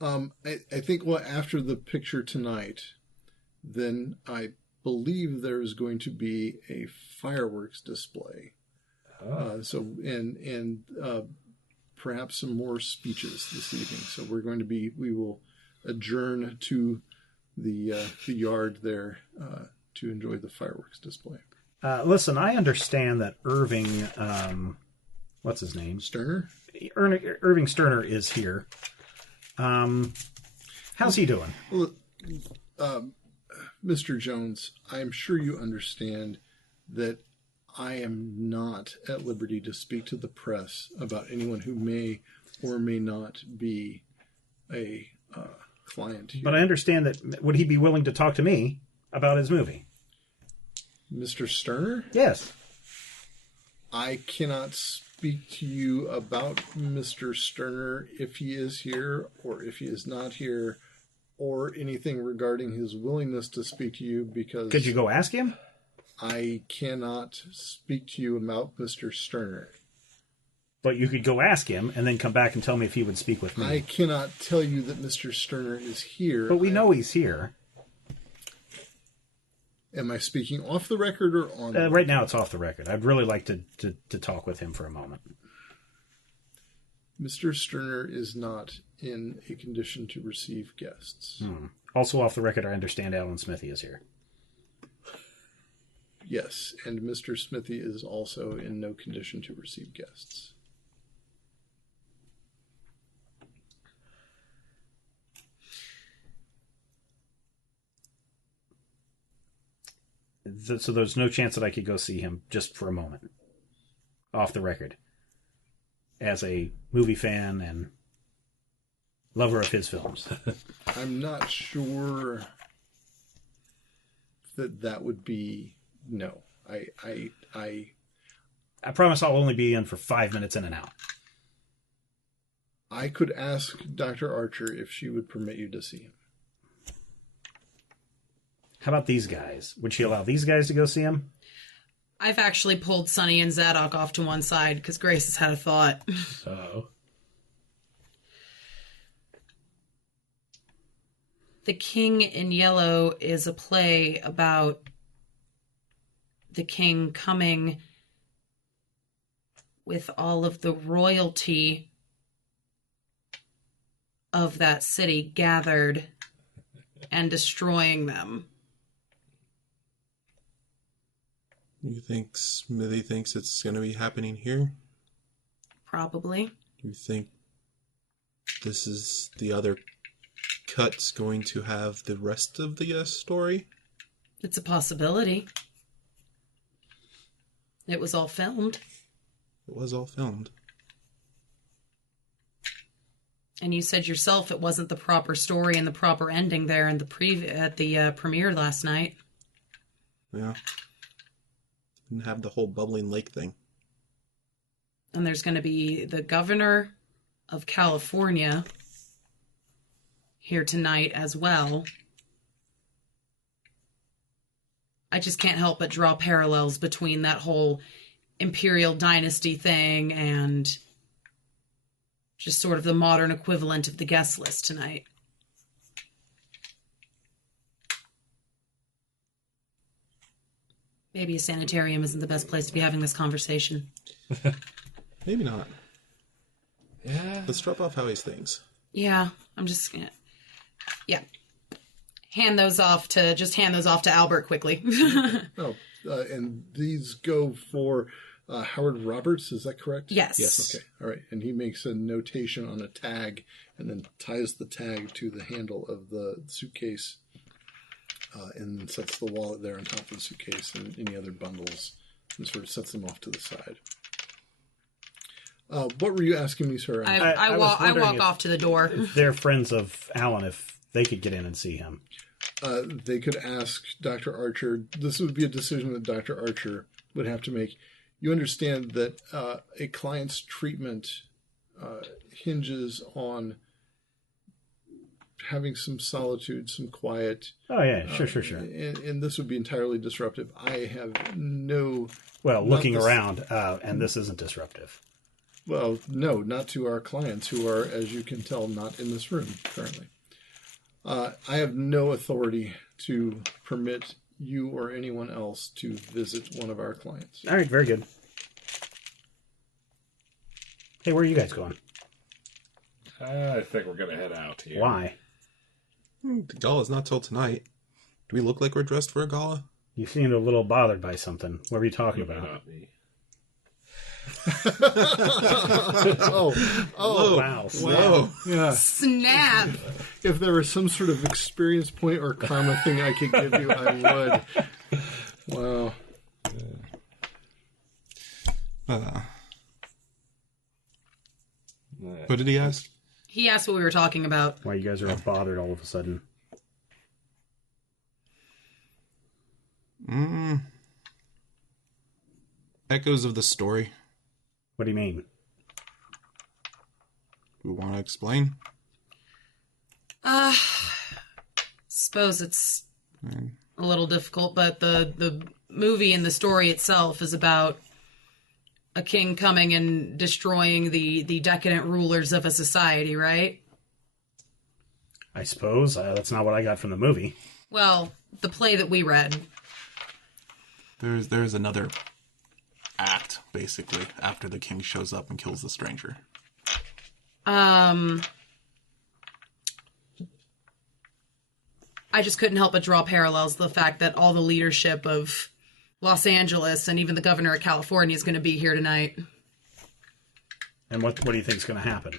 I think, well, after the picture tonight, then I believe there's going to be a fireworks display. And perhaps some more speeches this evening. So we will adjourn to the yard there to enjoy the fireworks display. Listen, I understand that Irving, what's his name? Sterner? Irving Sterner is here. How's he doing? Well, Mr. Jones, I'm sure you understand that I am not at liberty to speak to the press about anyone who may or may not be a client here. But I understand that, would he be willing to talk to me about his movie? Mr. Sterner? Yes. I cannot speak to you about Mr. Sterner if he is here or if he is not here or anything regarding his willingness to speak to you because... Could you go ask him? I cannot speak to you about Mr. Sterner. But you could go ask him and then come back and tell me if he would speak with me. I cannot tell you that Mr. Sterner is here. But we know he's here. Am I speaking off the record or on the record? Right now it's off the record. I'd really like to talk with him for a moment. Mr. Sterner is not in a condition to receive guests. Also off the record, I understand Alan Smithy is here. Yes, and Mr. Smithy is also in no condition to receive guests. So there's no chance that I could go see him just for a moment. Off the record. As a movie fan and lover of his films. I'm not sure that would be... No. I promise I'll only be in for 5 minutes in and out. I could ask Dr. Archer if she would permit you to see him. How about these guys? Would she allow these guys to go see him? I've actually pulled Sonny and Zadok off to one side because Grace has had a thought. Oh. The King in Yellow is a play about the king coming with all of the royalty of that city gathered and destroying them. You think Smithy thinks it's going to be happening here? Probably. You think this is the other cut's going to have the rest of the story? It's a possibility. It was all filmed. It was all filmed. And you said yourself it wasn't the proper story and the proper ending there in the at the premiere last night. Yeah. Didn't have the whole bubbling lake thing. And there's going to be the governor of California here tonight as well. I just can't help but draw parallels between that whole imperial dynasty thing and just sort of the modern equivalent of the guest list tonight. Maybe a sanitarium isn't the best place to be having this conversation. Maybe not. Yeah. Let's drop off Howie's things. Yeah, I'm just gonna. Yeah. Hand those off to Albert quickly. Oh, and these go for Howard Roberts, is that correct? Yes. Okay, all right. And he makes a notation on a tag and then ties the tag to the handle of the suitcase and sets the wallet there on top of the suitcase and any other bundles and sort of sets them off to the side. What were you asking me, sir? I walk off to the door. If they're friends of Alan, if they could get in and see him. They could ask Dr. Archer. This would be a decision that Dr. Archer would have to make. You understand that a client's treatment hinges on having some solitude, some quiet. Oh, yeah, sure. And this would be entirely disruptive. I have no... Well, looking around, and this isn't disruptive. Well, no, not to our clients who are, as you can tell, not in this room currently. I have no authority to permit you or anyone else to visit one of our clients. All right, very good. Hey, where are you guys going? I think we're going to head out here. Why? The gala's not till tonight. Do we look like we're dressed for a gala? You seemed a little bothered by something. What were you talking about? Not me. Oh, Wow. Whoa. yeah. Snap! If there was some sort of experience point or karma thing I could give you, I would. Wow. What did he ask? He asked what we were talking about. Why you guys are all bothered all of a sudden? Echoes of the story. What do you mean? We want to explain? Suppose it's a little difficult, but the movie and the story itself is about a king coming and destroying the decadent rulers of a society, right? I suppose. That's not what I got from the movie. Well, the play that we read. There's another act, basically, after the king shows up and kills the stranger. I just couldn't help but draw parallels to the fact that all the leadership of Los Angeles and even the governor of California is going to be here tonight. And what do you think is going to happen?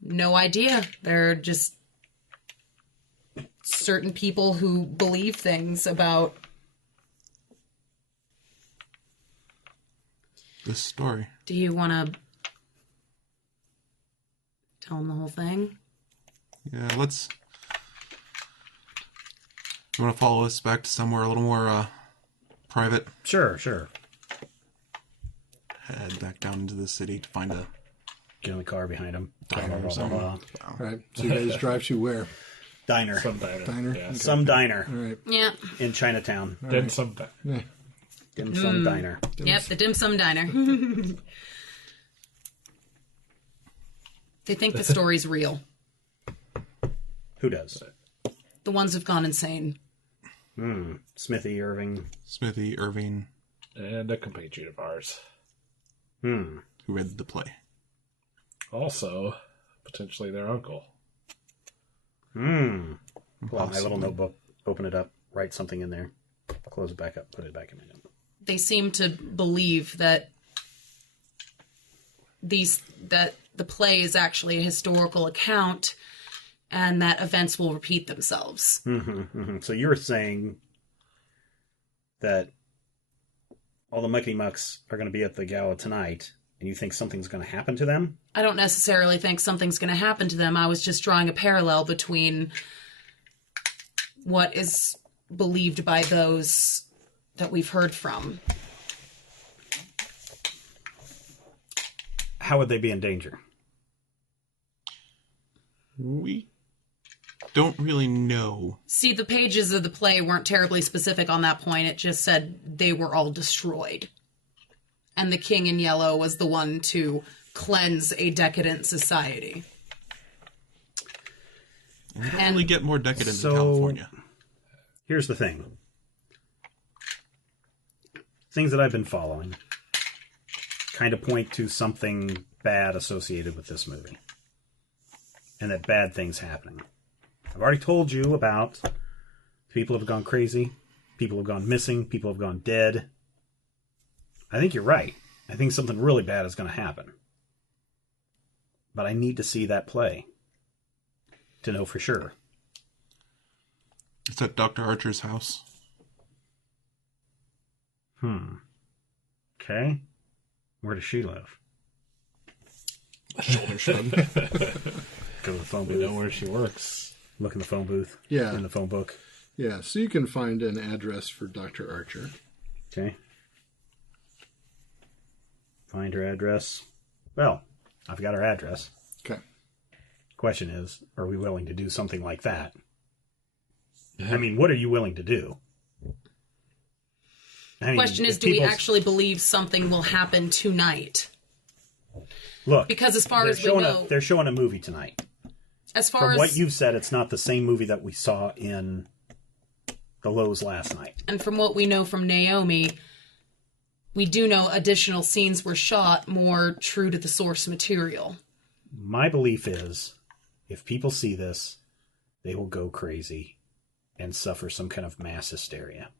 No idea. They're just certain people who believe things about This story. Do you want to tell them the whole thing? Yeah, let's... You want to follow us back to somewhere a little more private? Sure. Head back down into the city to find a... Get in the car behind him. Diner or something. All right. So you guys drive to where? Diner. Some diner. Diner? Yeah. Okay. Some diner All right. Yeah. in Chinatown. Then some diner. Yeah. Dim Sum Diner. Yep, the dim sum diner. They think the story's real. Who does? The ones who've gone insane. Smithy, Irving. Smithy, Irving, And a compatriot of ours. who read the play. Also, potentially their uncle. Pull out my Possibly. little notebook, open it up, write something in there, close it back up, put it back in my notebook. They seem to believe that that the play is actually a historical account and that events will repeat themselves. So you're saying that all the mucky mucks are going to be at the gala tonight, and you think something's going to happen to them? I don't necessarily think something's going to happen to them. I was just drawing a parallel between what is believed by those that we've heard from. How would they be in danger? We don't really know. See, the pages of the play weren't terribly specific on that point. It just said they were all destroyed. And the King in Yellow was the one to cleanse a decadent society. We don't really get more decadent So- in California. Here's the thing. Things that I've been following. kind of point to something bad associated with this movie. And that bad things happening. I've already told you about people have gone crazy, people have gone missing, people have gone dead. I think you're right. I think something really bad is going to happen. But I need to see that play to know for sure. It's at Dr. Archer's house. Okay. Where does she live? Shoulder shrug. Go to the phone We booth. know where she works. Look in the phone booth. Yeah. In the phone book. Yeah, so you can find an address for Dr. Archer. Okay. Find her address. Well, I've got her address. Okay. Question is, are we willing to do something like that? I mean, what are you willing to do? I mean, Question is, if do we people's- actually believe something will happen tonight? Look? Because as far they're as we showing know, they're showing a movie tonight. as far From as what you've said, it's not the same movie that we saw in the Lowe's last night. and from what we know from Naomi, we do know additional scenes were shot more true to the source material. My belief is, if people see this, they will go crazy and suffer some kind of mass hysteria.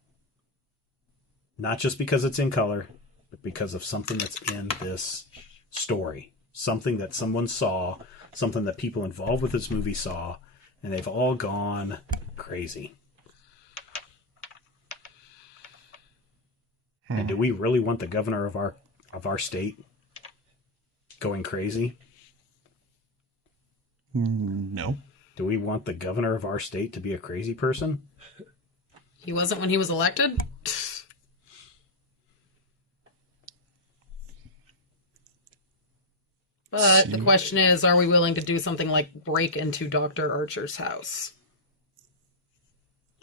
Not just because it's in color, but because of something that's in this story. Something that someone saw, something that people involved with this movie saw, and they've all gone crazy. And do we really want the governor of our state going crazy? No. Do we want the governor of our state to be a crazy person? He wasn't when he was elected? But the question is, are we willing to do something like break into Dr. Archer's house?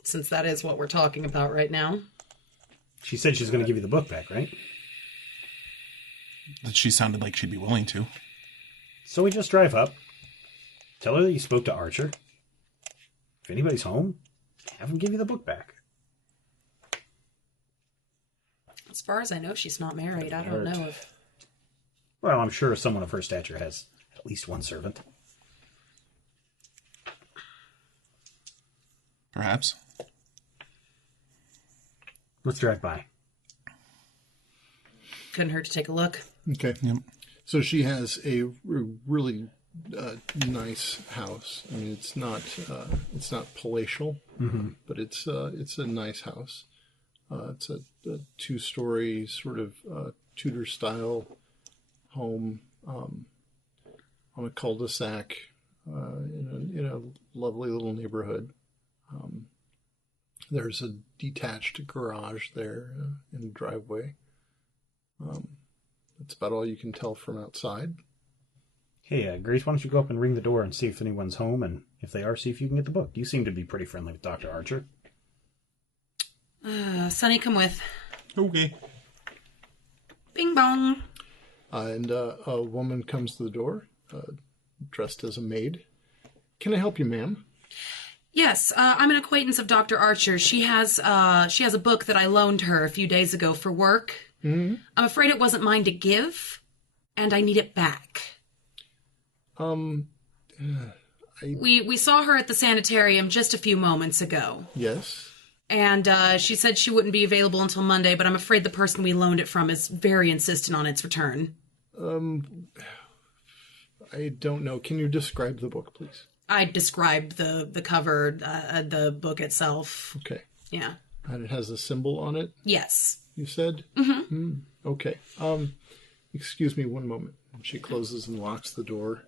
Since that is what we're talking about right now. She said she's going to give you the book back, right? She sounded like she'd be willing to. So we just drive up, tell her that you spoke to Archer. If anybody's home, have him give you the book back. As far as I know, she's not married. I don't know if... Well, I'm sure someone of her stature has at least one servant. Perhaps. Let's drive by. Couldn't hurt to take a look. Okay. Yep. So she has a really nice house. I mean, it's not palatial, but it's a nice house. It's a two-story sort of Tudor style home on a cul-de-sac in a lovely little neighborhood. There's a detached garage there in the driveway. That's about all you can tell from outside. Hey, Grace, why don't you go up and ring the door and see if anyone's home, and if they are, see if you can get the book. You seem to be pretty friendly with Dr. Archer. Sonny, come with. Okay. Bing bong. And a woman comes to the door, dressed as a maid. Can I help you, ma'am? Yes, I'm an acquaintance of Dr. Archer. She has a book that I loaned her a few days ago for work. Mm-hmm. I'm afraid it wasn't mine to give, and I need it back. We saw her at the sanitarium just a few moments ago. Yes. And she said she wouldn't be available until Monday, but I'm afraid the person we loaned it from is very insistent on its return. I don't know. Can you describe the book, please? I described the cover, the book itself. Okay. Yeah. And it has a symbol on it, Yes. you said? Mm-hmm. Okay. Excuse me one moment. She closes and locks the door.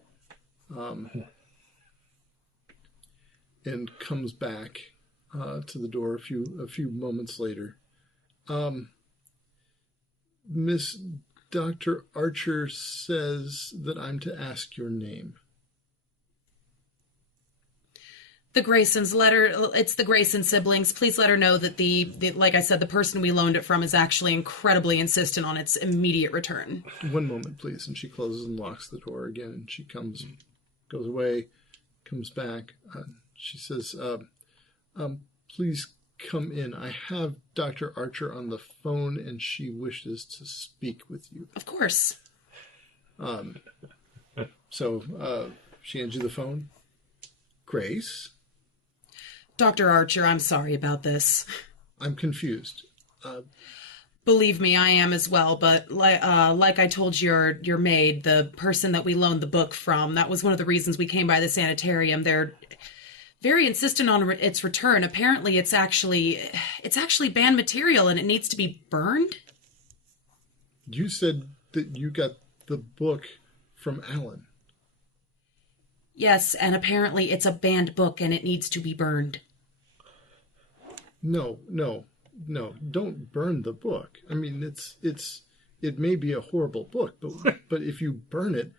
And comes back to the door a few moments later. Miss Dr. Archer says that I'm to ask your name. The Graysons, it's the Grayson siblings. Please let her know that the like I said, the person we loaned it from is actually incredibly insistent on its immediate return. One moment, please. And she closes and locks the door again. And she goes away, comes back. She says, please come in. I have Dr. Archer on the phone, and she wishes to speak with you. Of course. So she hands you the phone. Grace? Dr. Archer, I'm sorry about this. I'm confused. Believe me, I am as well, but like I told your maid, the person that we loaned the book from, that was one of the reasons we came by the sanitarium. They're very insistent on its return. Apparently it's actually banned material and it needs to be burned. You said that you got the book from Alan. Yes, and apparently it's a banned book and it needs to be burned. No, don't burn the book. I mean, it may be a horrible book, but if you burn it,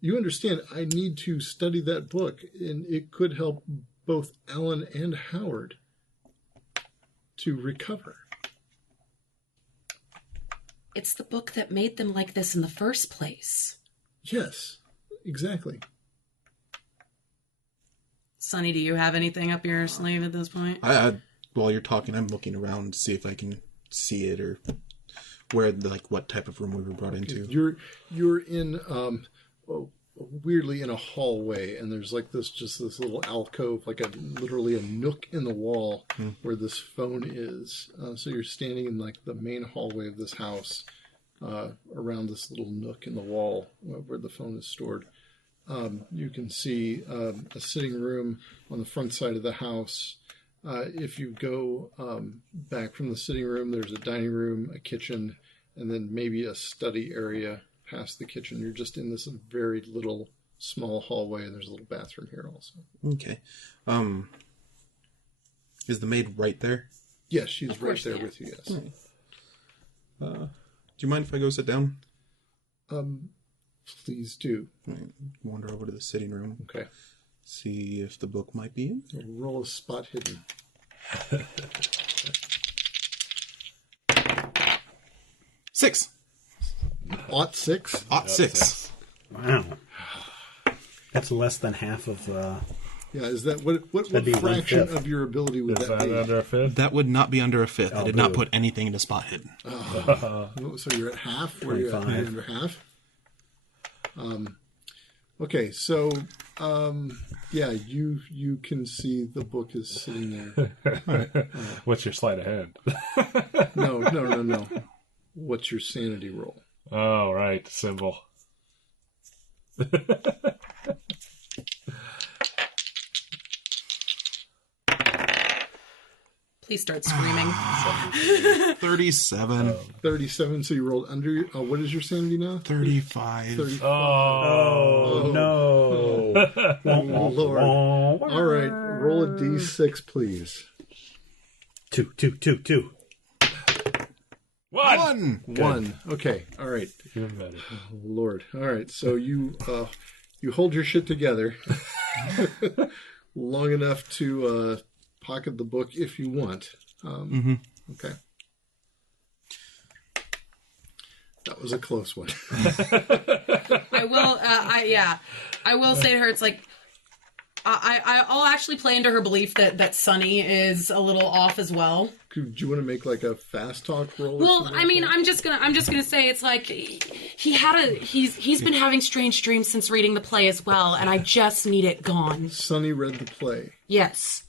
you understand, I need to study that book, and it could help both Alan and Howard to recover. It's the book that made them like this in the first place. Yes, exactly. Sonny, do you have anything up your sleeve at this point? While you're talking, I'm looking around to see if I can see it or where, what type of room we were brought into. You're in weirdly in a hallway, and there's this little alcove, literally a nook in the wall where this phone is. So you're standing in the main hallway of this house, around this little nook in the wall where the phone is stored. You can see a sitting room on the front side of the house. If you go back from the sitting room, there's a dining room, a kitchen, and then maybe a study area past the kitchen. You're just in this very little, small hallway, and there's a little bathroom here also. Okay. Is the maid right there? Yes, she's right there with you, yes. Do you mind if I go sit down? Please do. Wander over to the sitting room. Okay. See if the book might be in. Roll a spot hidden. 6. Ought 6? Ought 6. Wow. That's less than half of... Yeah, is that what That'd be fraction 1/5. of your ability would Is that that be? under a fifth? That would not be under a fifth. I Oh, did not boo. put anything into spot hidden. So you're at half? Where you're 25. under half? Okay, so yeah, you can see the book is sitting there. What's your sleight of hand? No. What's your sanity roll? Oh, right. Symbol. Please start screaming. 37. 37, so you rolled under your... what is your sanity now? 35. 35. Oh, no. Oh, Lord. All right, roll a d6, please. 2. One! 1. Okay, all right. Even better. Oh, Lord. All right, so you hold your shit together long enough to pocket the book if you want. Okay. That was a close one. I will. I will say to her, it's like I'll actually play into her belief that Sonny is a little off as well. Do you want to make a fast talk roll? Well, I mean, I'm just gonna say it's like he's been having strange dreams since reading the play as well, and I just need it gone. Sonny read the play. Yes.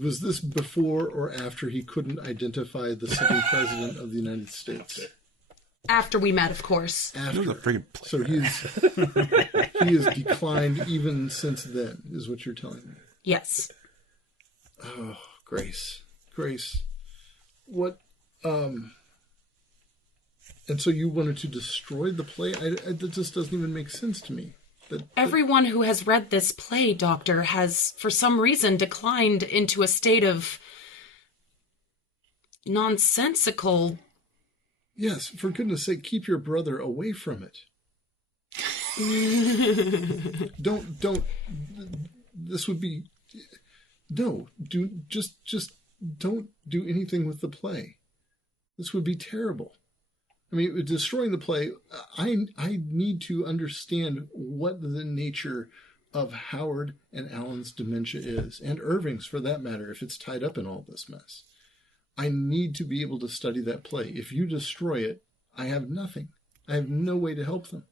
Was this before or after he couldn't identify the sitting president of the United States? After we met, of course. After. You're the friggin' So he has declined even since then, is what you're telling me. Yes. Oh, Grace. What, and so you wanted to destroy the play? That just doesn't even make sense to me. Everyone who has read this play, Doctor, has, for some reason, declined into a state of nonsensical... Yes, for goodness sake, keep your brother away from it. Don't, this would be, no, just don't do anything with the play. This would be terrible. I mean, destroying the play, I need to understand what the nature of Howard and Alan's dementia is, and Irving's for that matter, if it's tied up in all this mess. I need to be able to study that play. If you destroy it, I have nothing. I have no way to help them.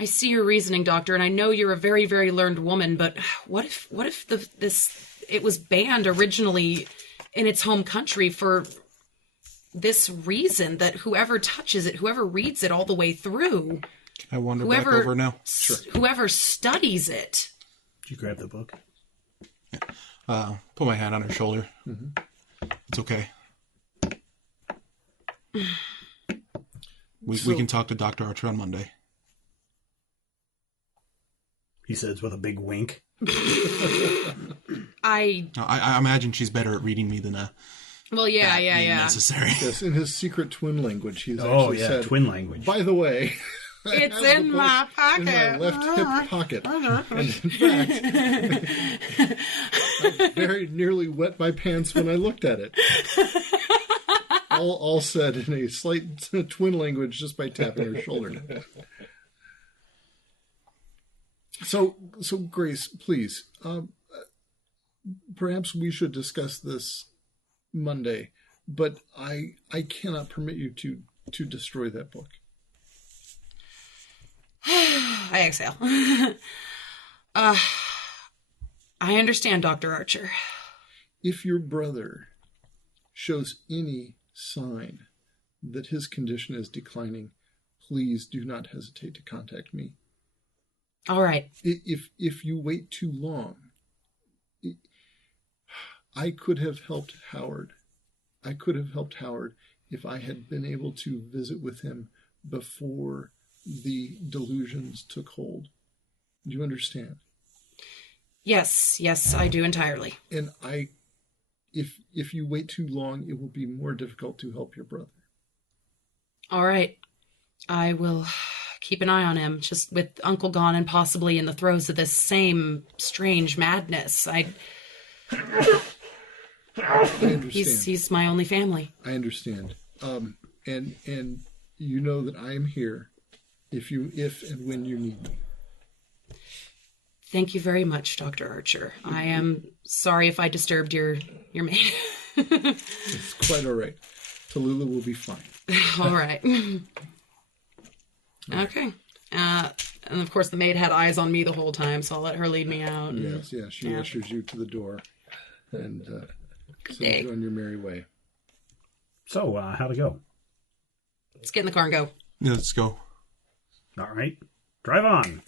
I see your reasoning, Doctor, and I know you're a very, very learned woman, but what if it was banned originally in its home country for this reason, that whoever touches it, whoever reads it all the way through, I wander back over now. Sure. Whoever studies it. Did you grab the book? Put my hand on her shoulder. Mm-hmm. It's okay. We can talk to Dr. Archer on Monday. He says with a big wink. I imagine she's better at reading me than yeah. necessary. Yes, in his secret twin language, he's actually said, twin language. by the way, it's in my pocket. In my left hip pocket. And in fact, I very nearly wet my pants when I looked at it. All said in a slight twin language just by tapping her shoulder. So Grace, please, perhaps we should discuss this Monday, but I cannot permit you to destroy that book. I exhale. I understand, Dr. Archer. If your brother shows any sign that his condition is declining, please do not hesitate to contact me. All right. If you wait too long, I could have helped Howard. I could have helped Howard if I had been able to visit with him before the delusions took hold. Do you understand? Yes, I do entirely. And if you wait too long, it will be more difficult to help your brother. All right. I will keep an eye on him, just with Uncle gone and possibly in the throes of this same strange madness. I understand. He's my only family. I understand. And you know that I am here if and when you need me. Thank you very much, Dr. Archer. I am sorry if I disturbed your maid. It's quite all right. Tallulah will be fine. All right. Okay. And of course, the maid had eyes on me the whole time, so I'll let her lead me out. Yes. She ushers you to the door and sends you on your merry way. So, how'd it go? Let's get in the car and go. Yeah, let's go. All right. Drive on.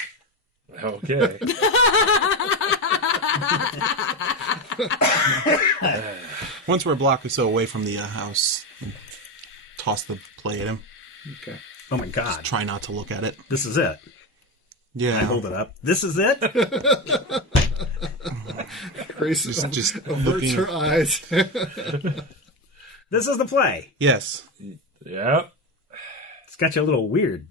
Okay. Once we're a block or so away from the house, toss the play at him. Okay. Oh my God. Try not to look at it. This is it. Yeah. I hold it up. This is it? Grace just averts looking. her eyes. This is the play. Yes. Yeah. It's got you a little weird.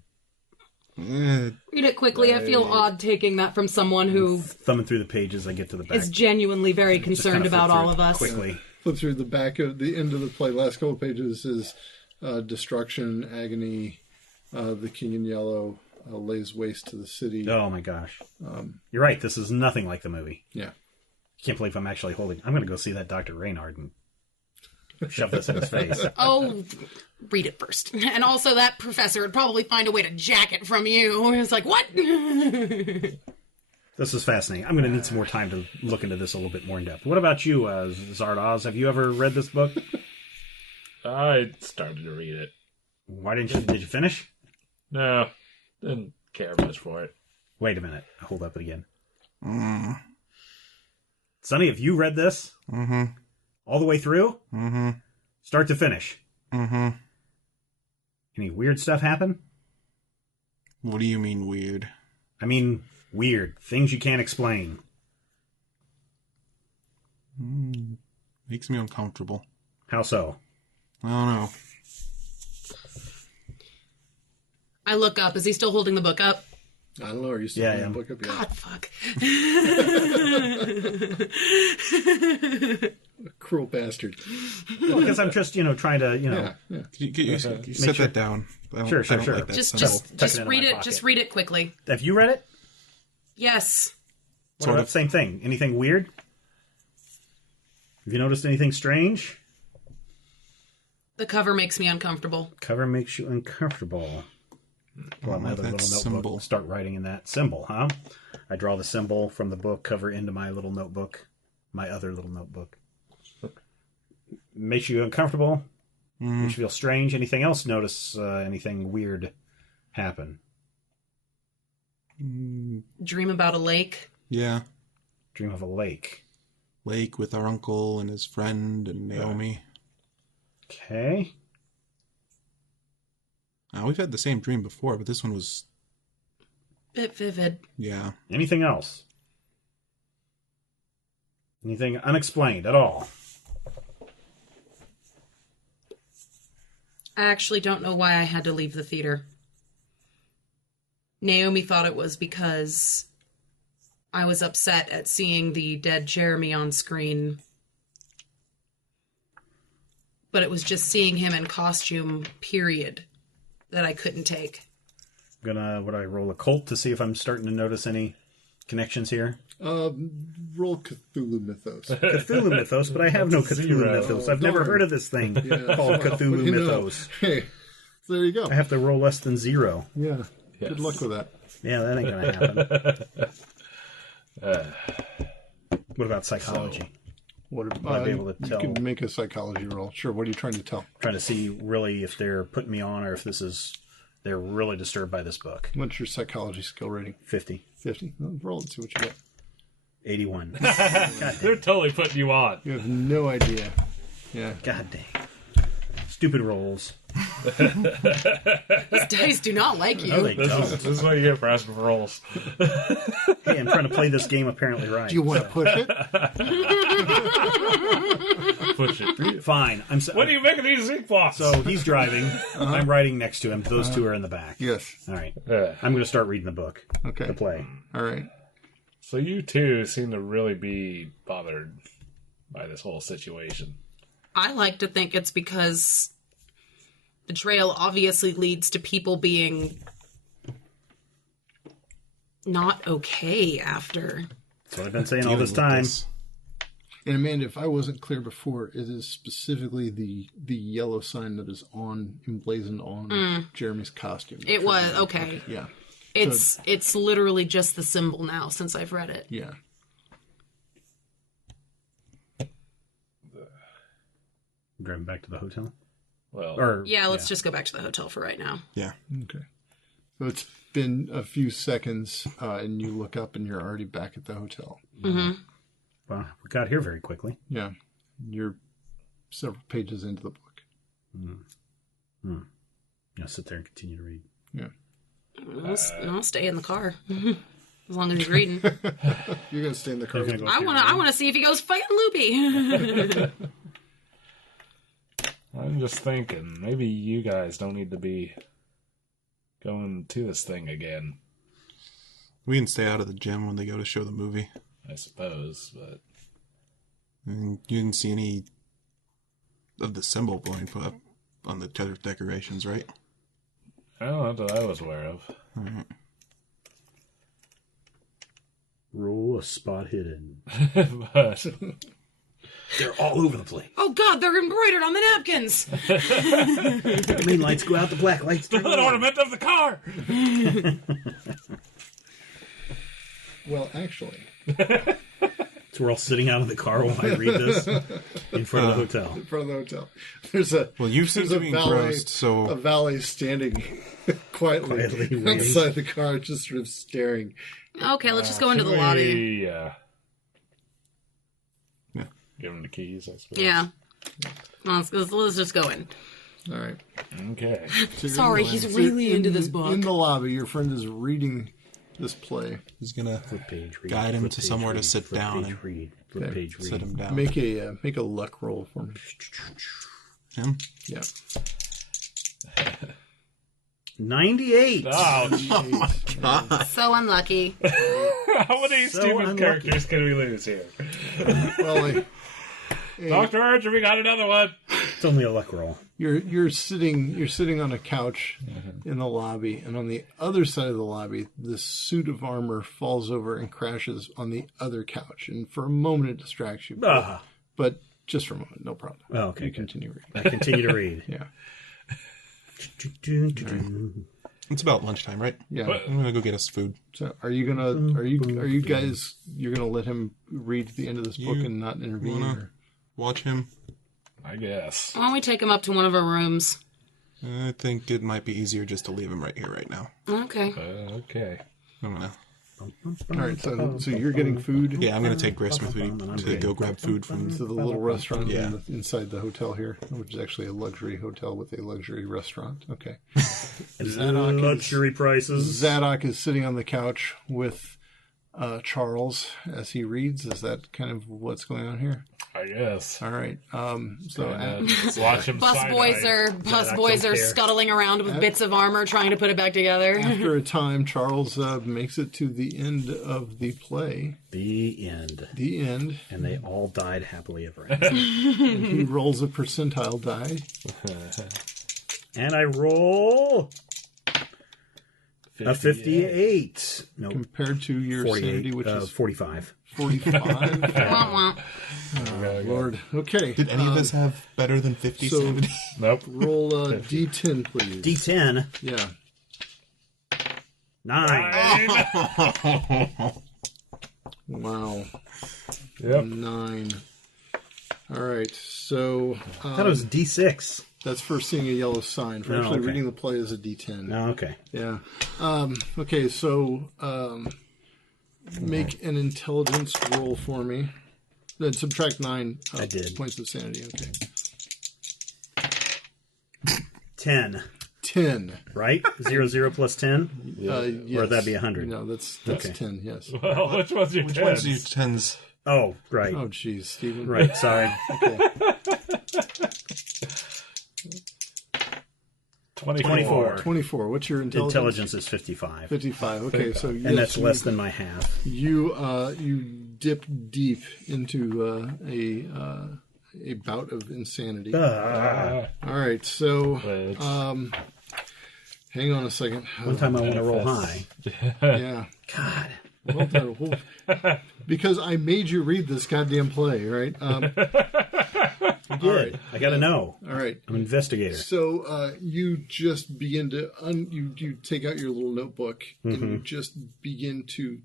Read it quickly. I feel odd taking that from someone who Thumbing through the pages, I get to the back. is genuinely very concerned about all of us. Quickly. Flip through the back of the end of the play. Last couple of pages is destruction, agony. The King in Yellow lays waste to the city. Oh my gosh. You're right. This is nothing like the movie. Yeah. I can't believe I'm actually holding. I'm going to go see that Dr. Reynard and shove this in his face. Oh, read it first. And also, that professor would probably find a way to jack it from you. It's like, what? This is fascinating. I'm going to need some more time to look into this a little bit more in depth. What about you, Zardoz? Have you ever read this book? I started to read it. Why didn't you? Did you finish? No, didn't care much for it. Wait a minute. Hold up it again. Sonny, have you read this? Mm-hmm. All the way through? Mm-hmm. Start to finish? Mm-hmm. Any weird stuff happen? What do you mean weird? I mean, weird. Things you can't explain. Makes me uncomfortable. How so? I don't know. I look up. Is he still holding the book up? I don't know. Are you still Yeah, holding yeah. the book up? God, fuck. Cruel bastard. Well, because I'm just, trying to, Yeah. You set that down. Sure. Like that Just symbol. just into read my it. pocket. Just read it quickly. Have you read it? Yes. Sort of. Same thing. Anything weird? Have you noticed anything strange? The cover makes me uncomfortable. Cover makes you uncomfortable. Pull out my other little notebook. Start writing in that symbol, huh? I draw the symbol from the book cover into my little notebook. My other little notebook. Makes you uncomfortable. Makes you feel strange. Anything else? Notice anything weird happen? Dream about a lake. Yeah. Dream of a lake. Lake with our uncle and his friend and Naomi. Okay. Now, we've had the same dream before, but this one was... Bit vivid. Yeah. Anything else? Anything unexplained at all? I actually don't know why I had to leave the theater. Naomi thought it was because I was upset at seeing the dead Jeremy on screen. But it was just seeing him in costume, period, that I couldn't take. Would I roll a cult to see if I'm starting to notice any connections here? Roll Cthulhu Mythos. Cthulhu Mythos, but I have no Cthulhu Mythos. I've never heard of this thing called Cthulhu Mythos. Hey, so there you go. I have to roll less than 0. Yeah. Yes. Good luck with that. Yeah, that ain't gonna happen. What about psychology? What I'd be able to tell. You can make a psychology roll. Sure. What are you trying to tell? Trying to see really if they're putting me on or if they're really disturbed by this book. What's your psychology skill rating? 50. 50. Well, roll and see what you get. 81. They're totally putting you on. You have no idea. Yeah. God dang. Stupid rolls. These dice do not like you. No, they This don't. is what you get for asking for rolls. Hey, I'm trying to play this game apparently right. Do you want to push it? Push it. Fine. What are you making these ink blocks? So he's driving. I'm riding next to him. Those two are in the back. Yes. All right. Yeah. I'm going to start reading the book. Okay. To play. All right. So you two seem to really be bothered by this whole situation. I like to think it's because the trail obviously leads to people being not okay after. That's what I've been saying all this time. And Amanda, if I wasn't clear before, it is specifically the yellow sign that is emblazoned on Jeremy's costume. It was okay. Yeah. It's literally just the symbol now since I've read it. Yeah. Driving back to the hotel? Well, Yeah, let's just go back to the hotel for right now. Yeah. Okay. So it's been a few seconds, and you look up, and you're already back at the hotel. Mm-hmm. Well, we got here very quickly. Yeah. You're several pages into the book. I'll sit there and continue to read. Yeah. I'll stay in the car as long as he's reading. You're going to stay in the car. You're gonna go I through want to see if he goes fighting loopy. I'm just thinking, maybe you guys don't need to be going to this thing again, We can stay out of the gym when they go to show the movie. I suppose, but And you didn't see any of the symbol being put up on the other decorations, right? I don't know that I was aware of. Roll a spot hidden. But They're all over the place. Oh God, they're embroidered on the napkins. The green lights go out, the black lights turn an on. ornament of the car! Well, actually, So we're all sitting out in the car while I read this in front of the hotel. in front of the hotel, there's a Well, you seem there's to be engrossed, so a valet standing quietly waiting. outside the car, just sort of staring. Okay, let's just go into the lobby. Yeah. Yeah. Give him the keys, I suppose. Yeah. Let's just go in. All right. Okay. So you're Sorry, in the he's lobby. really into this book. In the lobby, your friend is reading this play. he's gonna Flip page read. guide him flip to page somewhere to read, sit flip down page and read. Flip Okay. page read. sit him down. Make a luck roll for me. Him? Yeah. 98. Oh, So unlucky. how many So stupid unlucky. characters can we lose here? Well, Dr. Archer, we got another one. It's only a luck roll. you're sitting on a couch in the lobby, and on the other side of the lobby, this suit of armor falls over and crashes on the other couch, and for a moment it distracts you. Ah. But just for a moment, no problem. Oh, okay. You Good. continue reading. I continue to read. Yeah, It's about lunchtime, right? yeah. I'm gonna go get us food. So, are you guys? You're gonna let him read the end of this book You and not intervene? wanna- Or? Watch him. I guess. Why don't we take him up to one of our rooms? I think it might be easier just to leave him right here right now. Okay. Okay. I'm gonna. All right. So you're getting food. Yeah, I'm gonna take Grismith to go grab food from. To the little restaurant Yeah. inside the hotel here, which is actually a luxury hotel with a luxury restaurant. Okay. Luxury prices. Zadok is sitting on the couch with Charles as he reads. Is that kind of what's going on here? I guess. All right. So Watch him Busboys are scuttling around with bits of armor trying to put it back together. after a time, Charles makes it to the end of the play. The end. The end. And they all died happily ever after. And he rolls a percentile die. And I roll a 58. Nope. Compared to your 48. sanity, which is 45. 45. Wah, wah. Lord. Okay. Did any of us have better than 50 so- sanity? Nope. Roll a D10, please. D10. Yeah. 9. Wow. Yep. 9. All right. So I thought it was D6. that's for seeing a yellow sign. For Oh, actually okay. reading the play as a D10. Oh, okay. Yeah. Okay. So make an intelligence roll for me. Then subtract 9 I did. points of sanity. Okay. 10. 10. Right? 0 plus 10? Yes. Or that'd be 100. No, that's Okay. 10. Yes. Well, which one's your Which one's your tens? tens? Oh, right. Oh, geez, Stephen. Right, sorry. Okay. 24. 24. What's your intelligence? Intelligence is 55. 55. Okay, so yes, And that's you- less than my half. You dip deep into a bout of insanity. Ah. All right, so Which- hang on a second. One time I want to roll high. Yeah. God. Well done. Because I made you read this goddamn play, right? I did. I got to know. All right. I'm an investigator. So you just begin to you take out your little notebook and you just begin to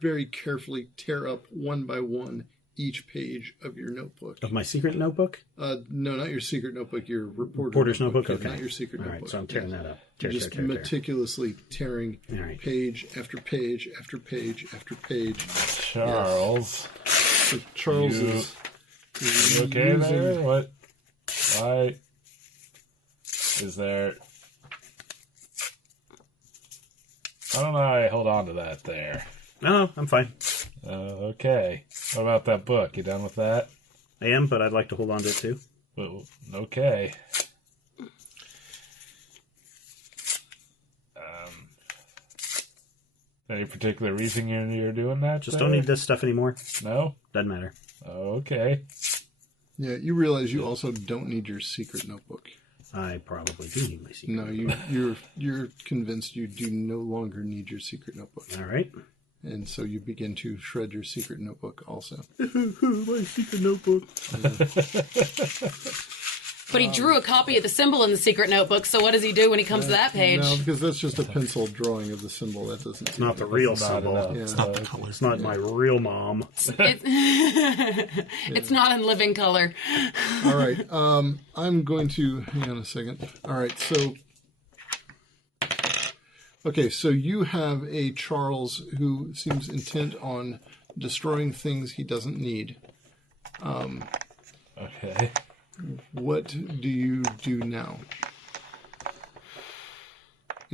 very carefully tear up one by one each page of your notebook. Of my secret notebook? No, not your secret notebook. Your Reporter's notebook? Yeah, Okay. not your secret All notebook. right, so I'm tearing that up. Tear, Just tear, tear, tear. meticulously tearing All right. page after page after page after page. Charles. So Charles You- is You okay losing- there? What? Why? Is there? I don't know how I hold on to that there. No, I'm fine. Okay. What about that book? You done with that? I am, but I'd like to hold on to it too. Well, okay. Any particular reason you're doing that? Just there? don't need this stuff anymore. No? Doesn't matter. Okay. Yeah, you realize you also don't need your secret notebook. I probably do need my secret. No, you're convinced you do no longer need your secret notebook, All right. and so you begin to shred your secret notebook also. My secret notebook. But he drew a copy of the symbol in the secret notebook, so what does he do when he comes to that page? No, because that's just a pencil drawing of the symbol. That doesn't. It's not the real Not symbol. enough. Yeah. It's not the color. It's not my real mom. It's not in living color. All right. I'm going to hang on a second. All right. So, okay. So you have a Charles who seems intent on destroying things he doesn't need. Okay. What do you do now?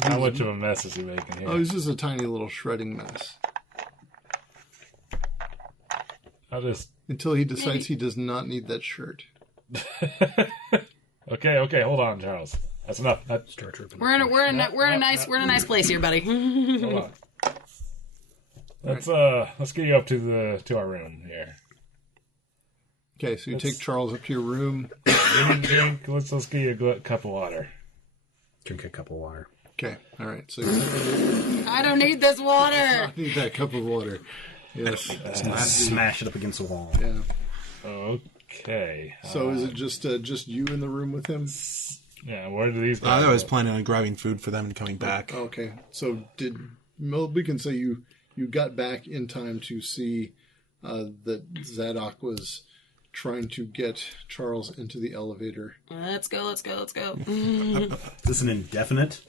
How much of a mess is he making here? Oh, this is a tiny little shredding mess. I'll just. Until he decides he does not need that shirt. Okay, hold on, Charles. That's enough. Start tripping. We're in a nice place here, buddy. Hold on. Let's get you up to our room here. Okay, so you take Charles up to your room. Drink. Let's get you a cup of water. Drink a cup of water. Okay, all right. So I don't need this water. I need that cup of water. Yes. Smash it up against the wall. Yeah. Okay. So is it just you in the room with him? Yeah. Where do these guys? I was planning on grabbing food for them and coming back. Okay. So we can say you got back in time to see that Zadok was trying to get Charles into the elevator. Let's go. Is this an indefinite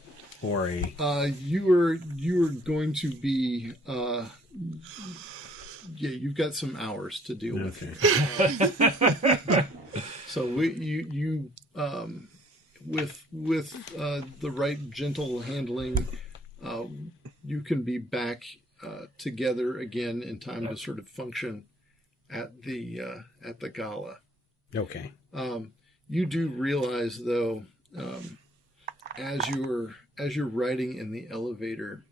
or a? You were going to be. You've got some hours to deal with here. So with the right gentle handling, you can be back together again in time to sort of function at the gala. Okay. You do realize, though, as you're riding in the elevator,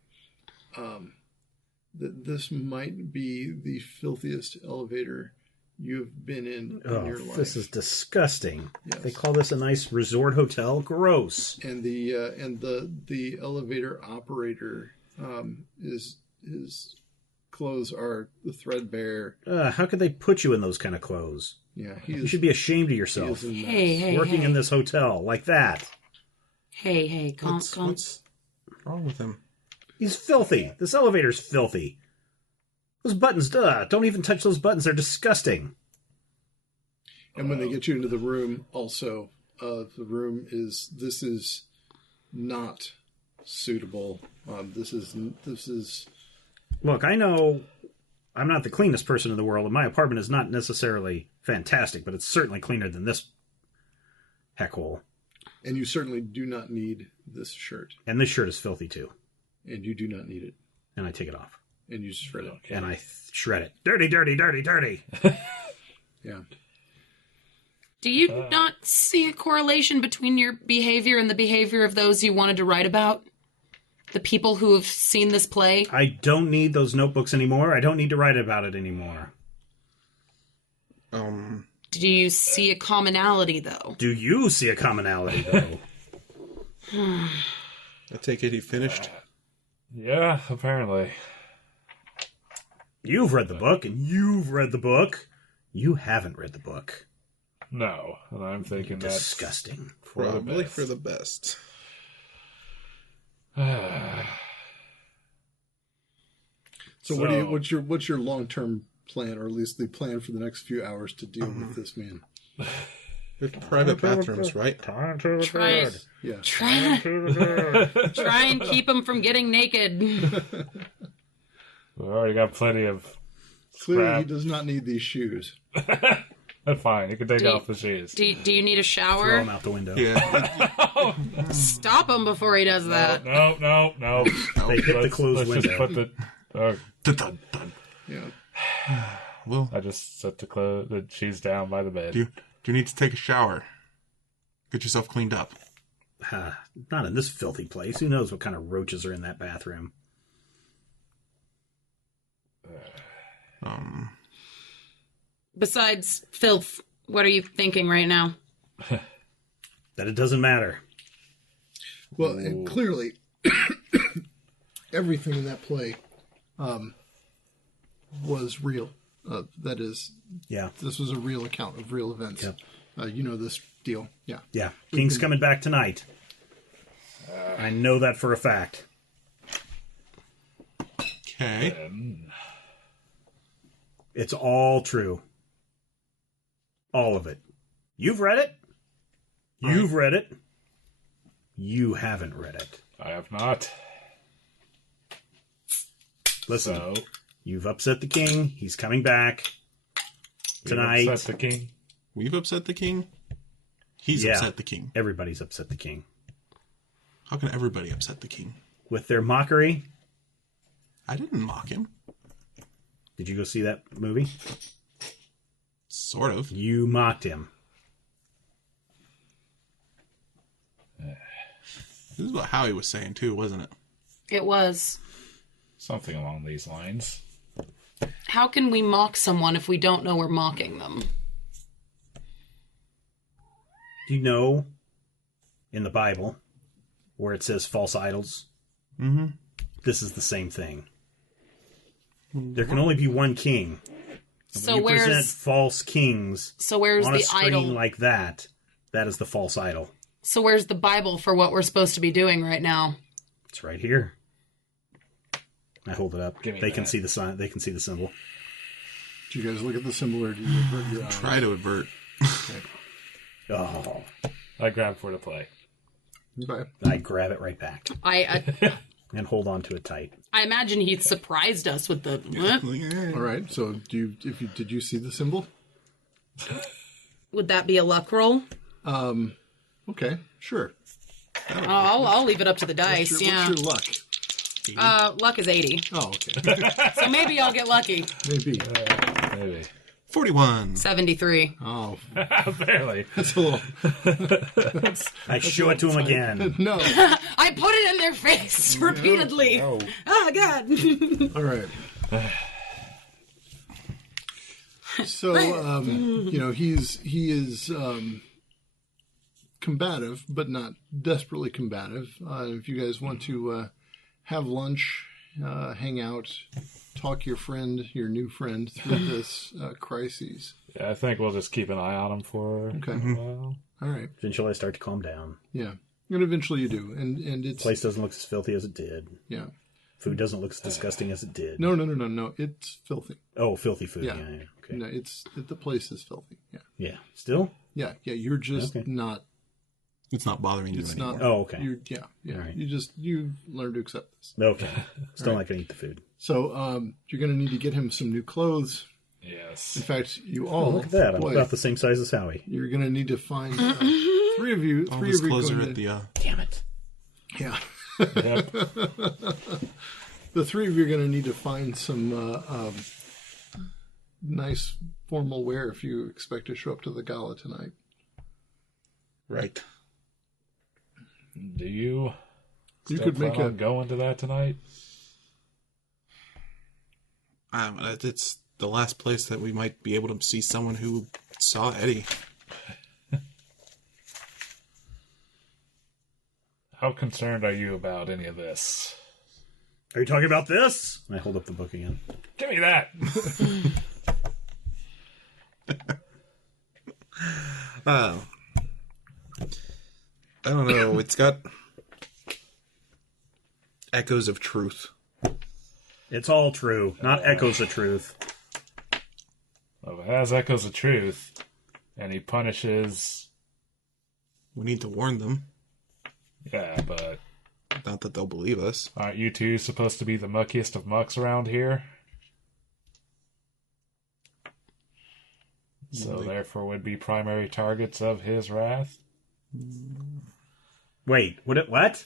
that this might be the filthiest elevator you've been in your life. This is disgusting. Yes. They call this a nice resort hotel. Gross. And the elevator operator his clothes are threadbare. How could they put you in those kind of clothes? Yeah, You should be ashamed of yourself. Hey, Working in this hotel like that. Hey, What's wrong with him? He's filthy. This elevator's filthy. Those buttons, don't even touch those buttons. They're disgusting. And when they get you into the room, also, the room this is not suitable. This is. Look, I know I'm not the cleanest person in the world, and my apartment is not necessarily fantastic, but it's certainly cleaner than this heckhole. And you certainly do not need this shirt. And this shirt is filthy, too. And you do not need it. And I take it off. And you shred it. And I shred it. Dirty, dirty, dirty, dirty. Yeah. Do you not see a correlation between your behavior and the behavior of those you wanted to write about? The people who have seen this play? I don't need those notebooks anymore. I don't need to write about it anymore. Do you see a commonality, though? Do you see a commonality, though? I take it he finished. Yeah, apparently. You've read the book, and you've read the book. You haven't read the book. No, and I'm thinking that's Disgusting. Probably for the best. So what's your long-term plan, or at least the plan for the next few hours to deal with this man? There's private bathrooms, right? Try and keep him from getting naked. We already got plenty of Clearly, scrap. he does not need these shoes. That's fine. You can take off the shoes. Do you need a Throw shower? him out the window. Yeah. Stop him before he does that. No. They hit the closed Let's just window. put the. Dun, dun, dun. Yeah. Well, I just set the sheets down by the bed. do you need to take a shower? Get yourself cleaned up. Not in this filthy place. Who knows what kind of roaches are in that bathroom? Besides filth, what are you thinking right now? That it doesn't matter. Well, and clearly, everything in that play was real. That is, Yeah. this was a real account of real events. Yep. You know this deal. Yeah. Yeah. King's coming back tonight. I know that for a fact. Okay. It's all true. All of it. You've read it. You've read it. You haven't read it. I have not. Listen, So you've upset the king. He's coming back tonight. upset the king. We've upset the king. He's Yeah. upset the king. Everybody's upset the king. How can everybody upset the king? With their mockery. I didn't mock him. Did you go see that movie? Sort of. You mocked him. This is what Howie was saying, too, wasn't it? It was. Something along these lines. How can we mock someone if we don't know we're mocking them? You know, in the Bible, where it says false idols, this is the same thing. There can only be one king. So You present where's false kings where's on a the screen idol? like that. That is the false idol. So where's the Bible for what we're supposed to be doing right now? It's right here. I hold it up. Give me They can that. see the sign. They can see the symbol. Do you guys look at the symbol or do you avert your eyes? Try to avert. Oh, I grabbed for the play. Okay. I grab it right back I and hold on to it tight. I imagine he surprised us with the what? All right. So, did you see the symbol? Would that be a luck roll? Okay, sure. I'll leave it up to the dice. What's Yeah. your luck? Luck is 80. Oh, okay. So maybe I'll get lucky. Maybe. Maybe. 41. 73. Oh, Barely. that's a little. I show it to him again. No. I put it in their face repeatedly. Oh, Oh God. All right. So, he is combative, but not desperately combative. If you guys want to have lunch, hang out, talk your new friend through this crisis. Yeah, I think we'll just keep an eye on him for Okay. a while. All right. eventually I start to calm down. Yeah. And eventually you do. And it's Place doesn't look as filthy as it did. yeah. Food doesn't look as disgusting as it did. No. It's filthy. Oh, filthy food. Yeah. Yeah. Okay. No, the place is filthy. Yeah. Yeah. Still? Yeah. You're just Okay. not. It's not bothering you It's anymore. not. Oh, okay. Yeah. All right. You've learned to accept this. Okay. Still not going to eat the food. So you're going to need to get him some new clothes. Yes. In fact, you Oh, all. look at that. I'm boy, about the same size as Howie. You're going to need to find three of you. All Three his of you clothes are going at to, the... Damn it. yeah. Yep. The three of you are going to need to find some nice formal wear if you expect to show up to the gala tonight. Right. Do you? You still could make plan a on going to that tonight. It's the last place that we might be able to see someone who saw Eddie. How concerned are you about any of this? Are you talking about this? And I hold up the book again. Give me that. Oh. I don't know. It's got echoes of truth. It's all true, not echoes of truth. Well, if it has echoes of truth, and he punishes. We need to warn them. Yeah, but Not that they'll believe us. aren't you two supposed to be the muckiest of mucks around here? So therefore would be primary targets of his wrath? Wait, what?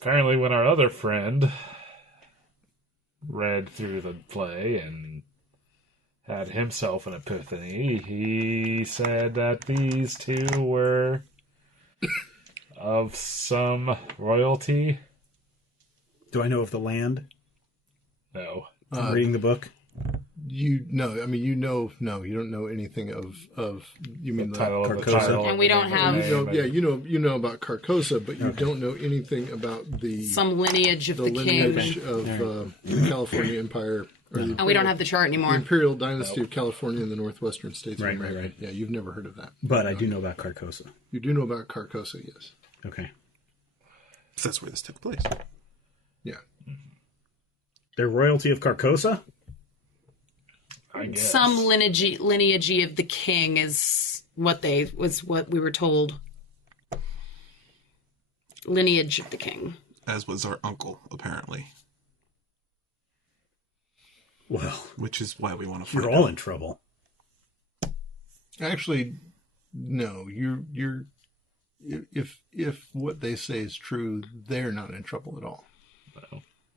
Apparently when our other friend read through the play and had himself an epiphany, he said that these two were of some royalty. Do I know of the land? No. I'm reading the book. you don't know anything of you mean The title of the Carcosa. title. And we don't have- you know about Carcosa, but you don't know anything about the Some lineage of the, lineage king. of the California Empire. Or the And we don't have the chart the anymore. Imperial Dynasty of California in the northwestern states Right, of America. right. Yeah, you've never heard of that. But I do know about Carcosa. You do know about Carcosa, yes. Okay. So that's where this took place. Yeah. They're royalty of Carcosa? I guess. Some lineage of the king is what we were told. Lineage of the king. As was our uncle, apparently. Well, Which is why we want to find you're all out. in trouble. Actually, no. You're if what they say is true, they're not in trouble at all,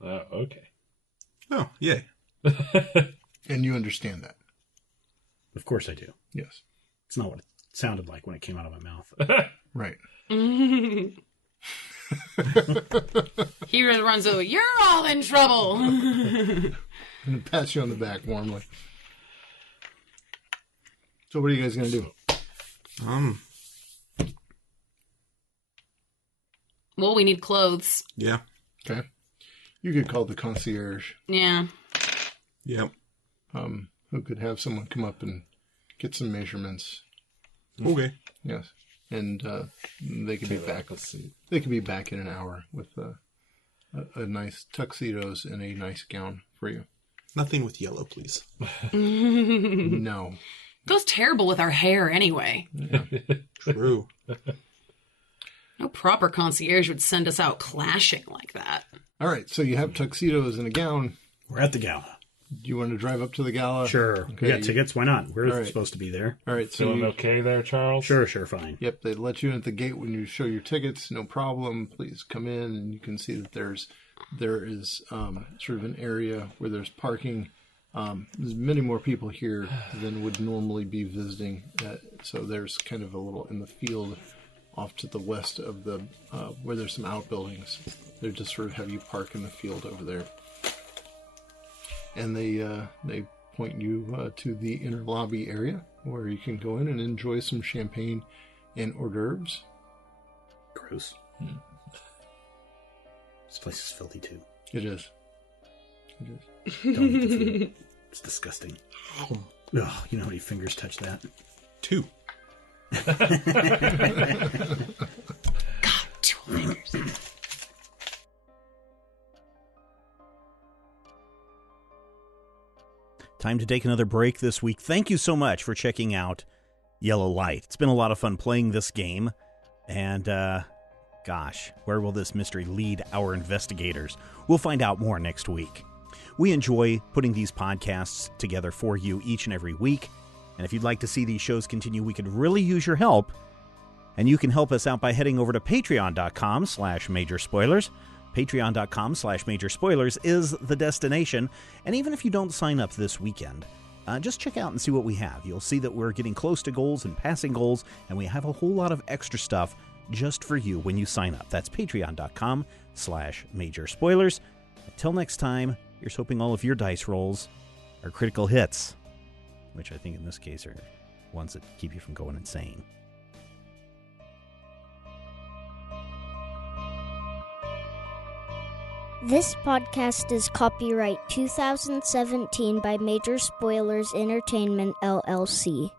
Oh, okay. Oh, yay. and you understand that. Of course I do. Yes. It's not what it sounded like when it came out of my mouth. Right. He runs over. You're all in trouble. I'm going to pat you on the back warmly. So what are you guys going to do? Well, we need clothes. Yeah. Okay. You could call the concierge. Yeah. Yep. Who could have someone come up and get some measurements. Okay. Yes. And they could be back. They could be back in an hour with a nice tuxedos and a nice gown for you. Nothing with yellow, please. No. Goes terrible with our hair anyway. Yeah. True. No proper concierge would send us out clashing like that. All right. So you have tuxedos and a gown. We're at the gala. Do you want to drive up to the gala? Sure. Okay. We got tickets. Why not? We're All right. supposed to be there. All right. So Feeling okay there, Charles? Sure, fine. Yep, they let you in at the gate when you show your tickets. No problem. Please come in, and you can see that there is sort of an area where there's parking. There's many more people here than would normally be visiting. So there's kind of a little in the field off to the west of the where there's some outbuildings. They just sort of have you park in the field over there, and they point you to the inner lobby area where you can go in and enjoy some champagne and hors d'oeuvres. Gross. This place is filthy too. It is. Don't eat the food. It's disgusting. Ugh, you know how many fingers touch that? 2. God, 2 fingers. Time to take another break this week. Thank you so much for checking out Yellow Light. It's been a lot of fun playing this game. And, gosh, where will this mystery lead our investigators? We'll find out more next week. We enjoy putting these podcasts together for you each and every week. And if you'd like to see these shows continue, we could really use your help. And you can help us out by heading over to patreon.com/majorspoilers. Patreon.com/majorspoilers is the destination. And even if you don't sign up this weekend, just check out and see what we have. You'll see that we're getting close to goals and passing goals, and we have a whole lot of extra stuff just for you when you sign up. That's patreon.com/majorspoilers. Until next time, here's hoping all of your dice rolls are critical hits, which I think in this case are ones that keep you from going insane. This podcast is copyright 2017 by Major Spoilers Entertainment, LLC.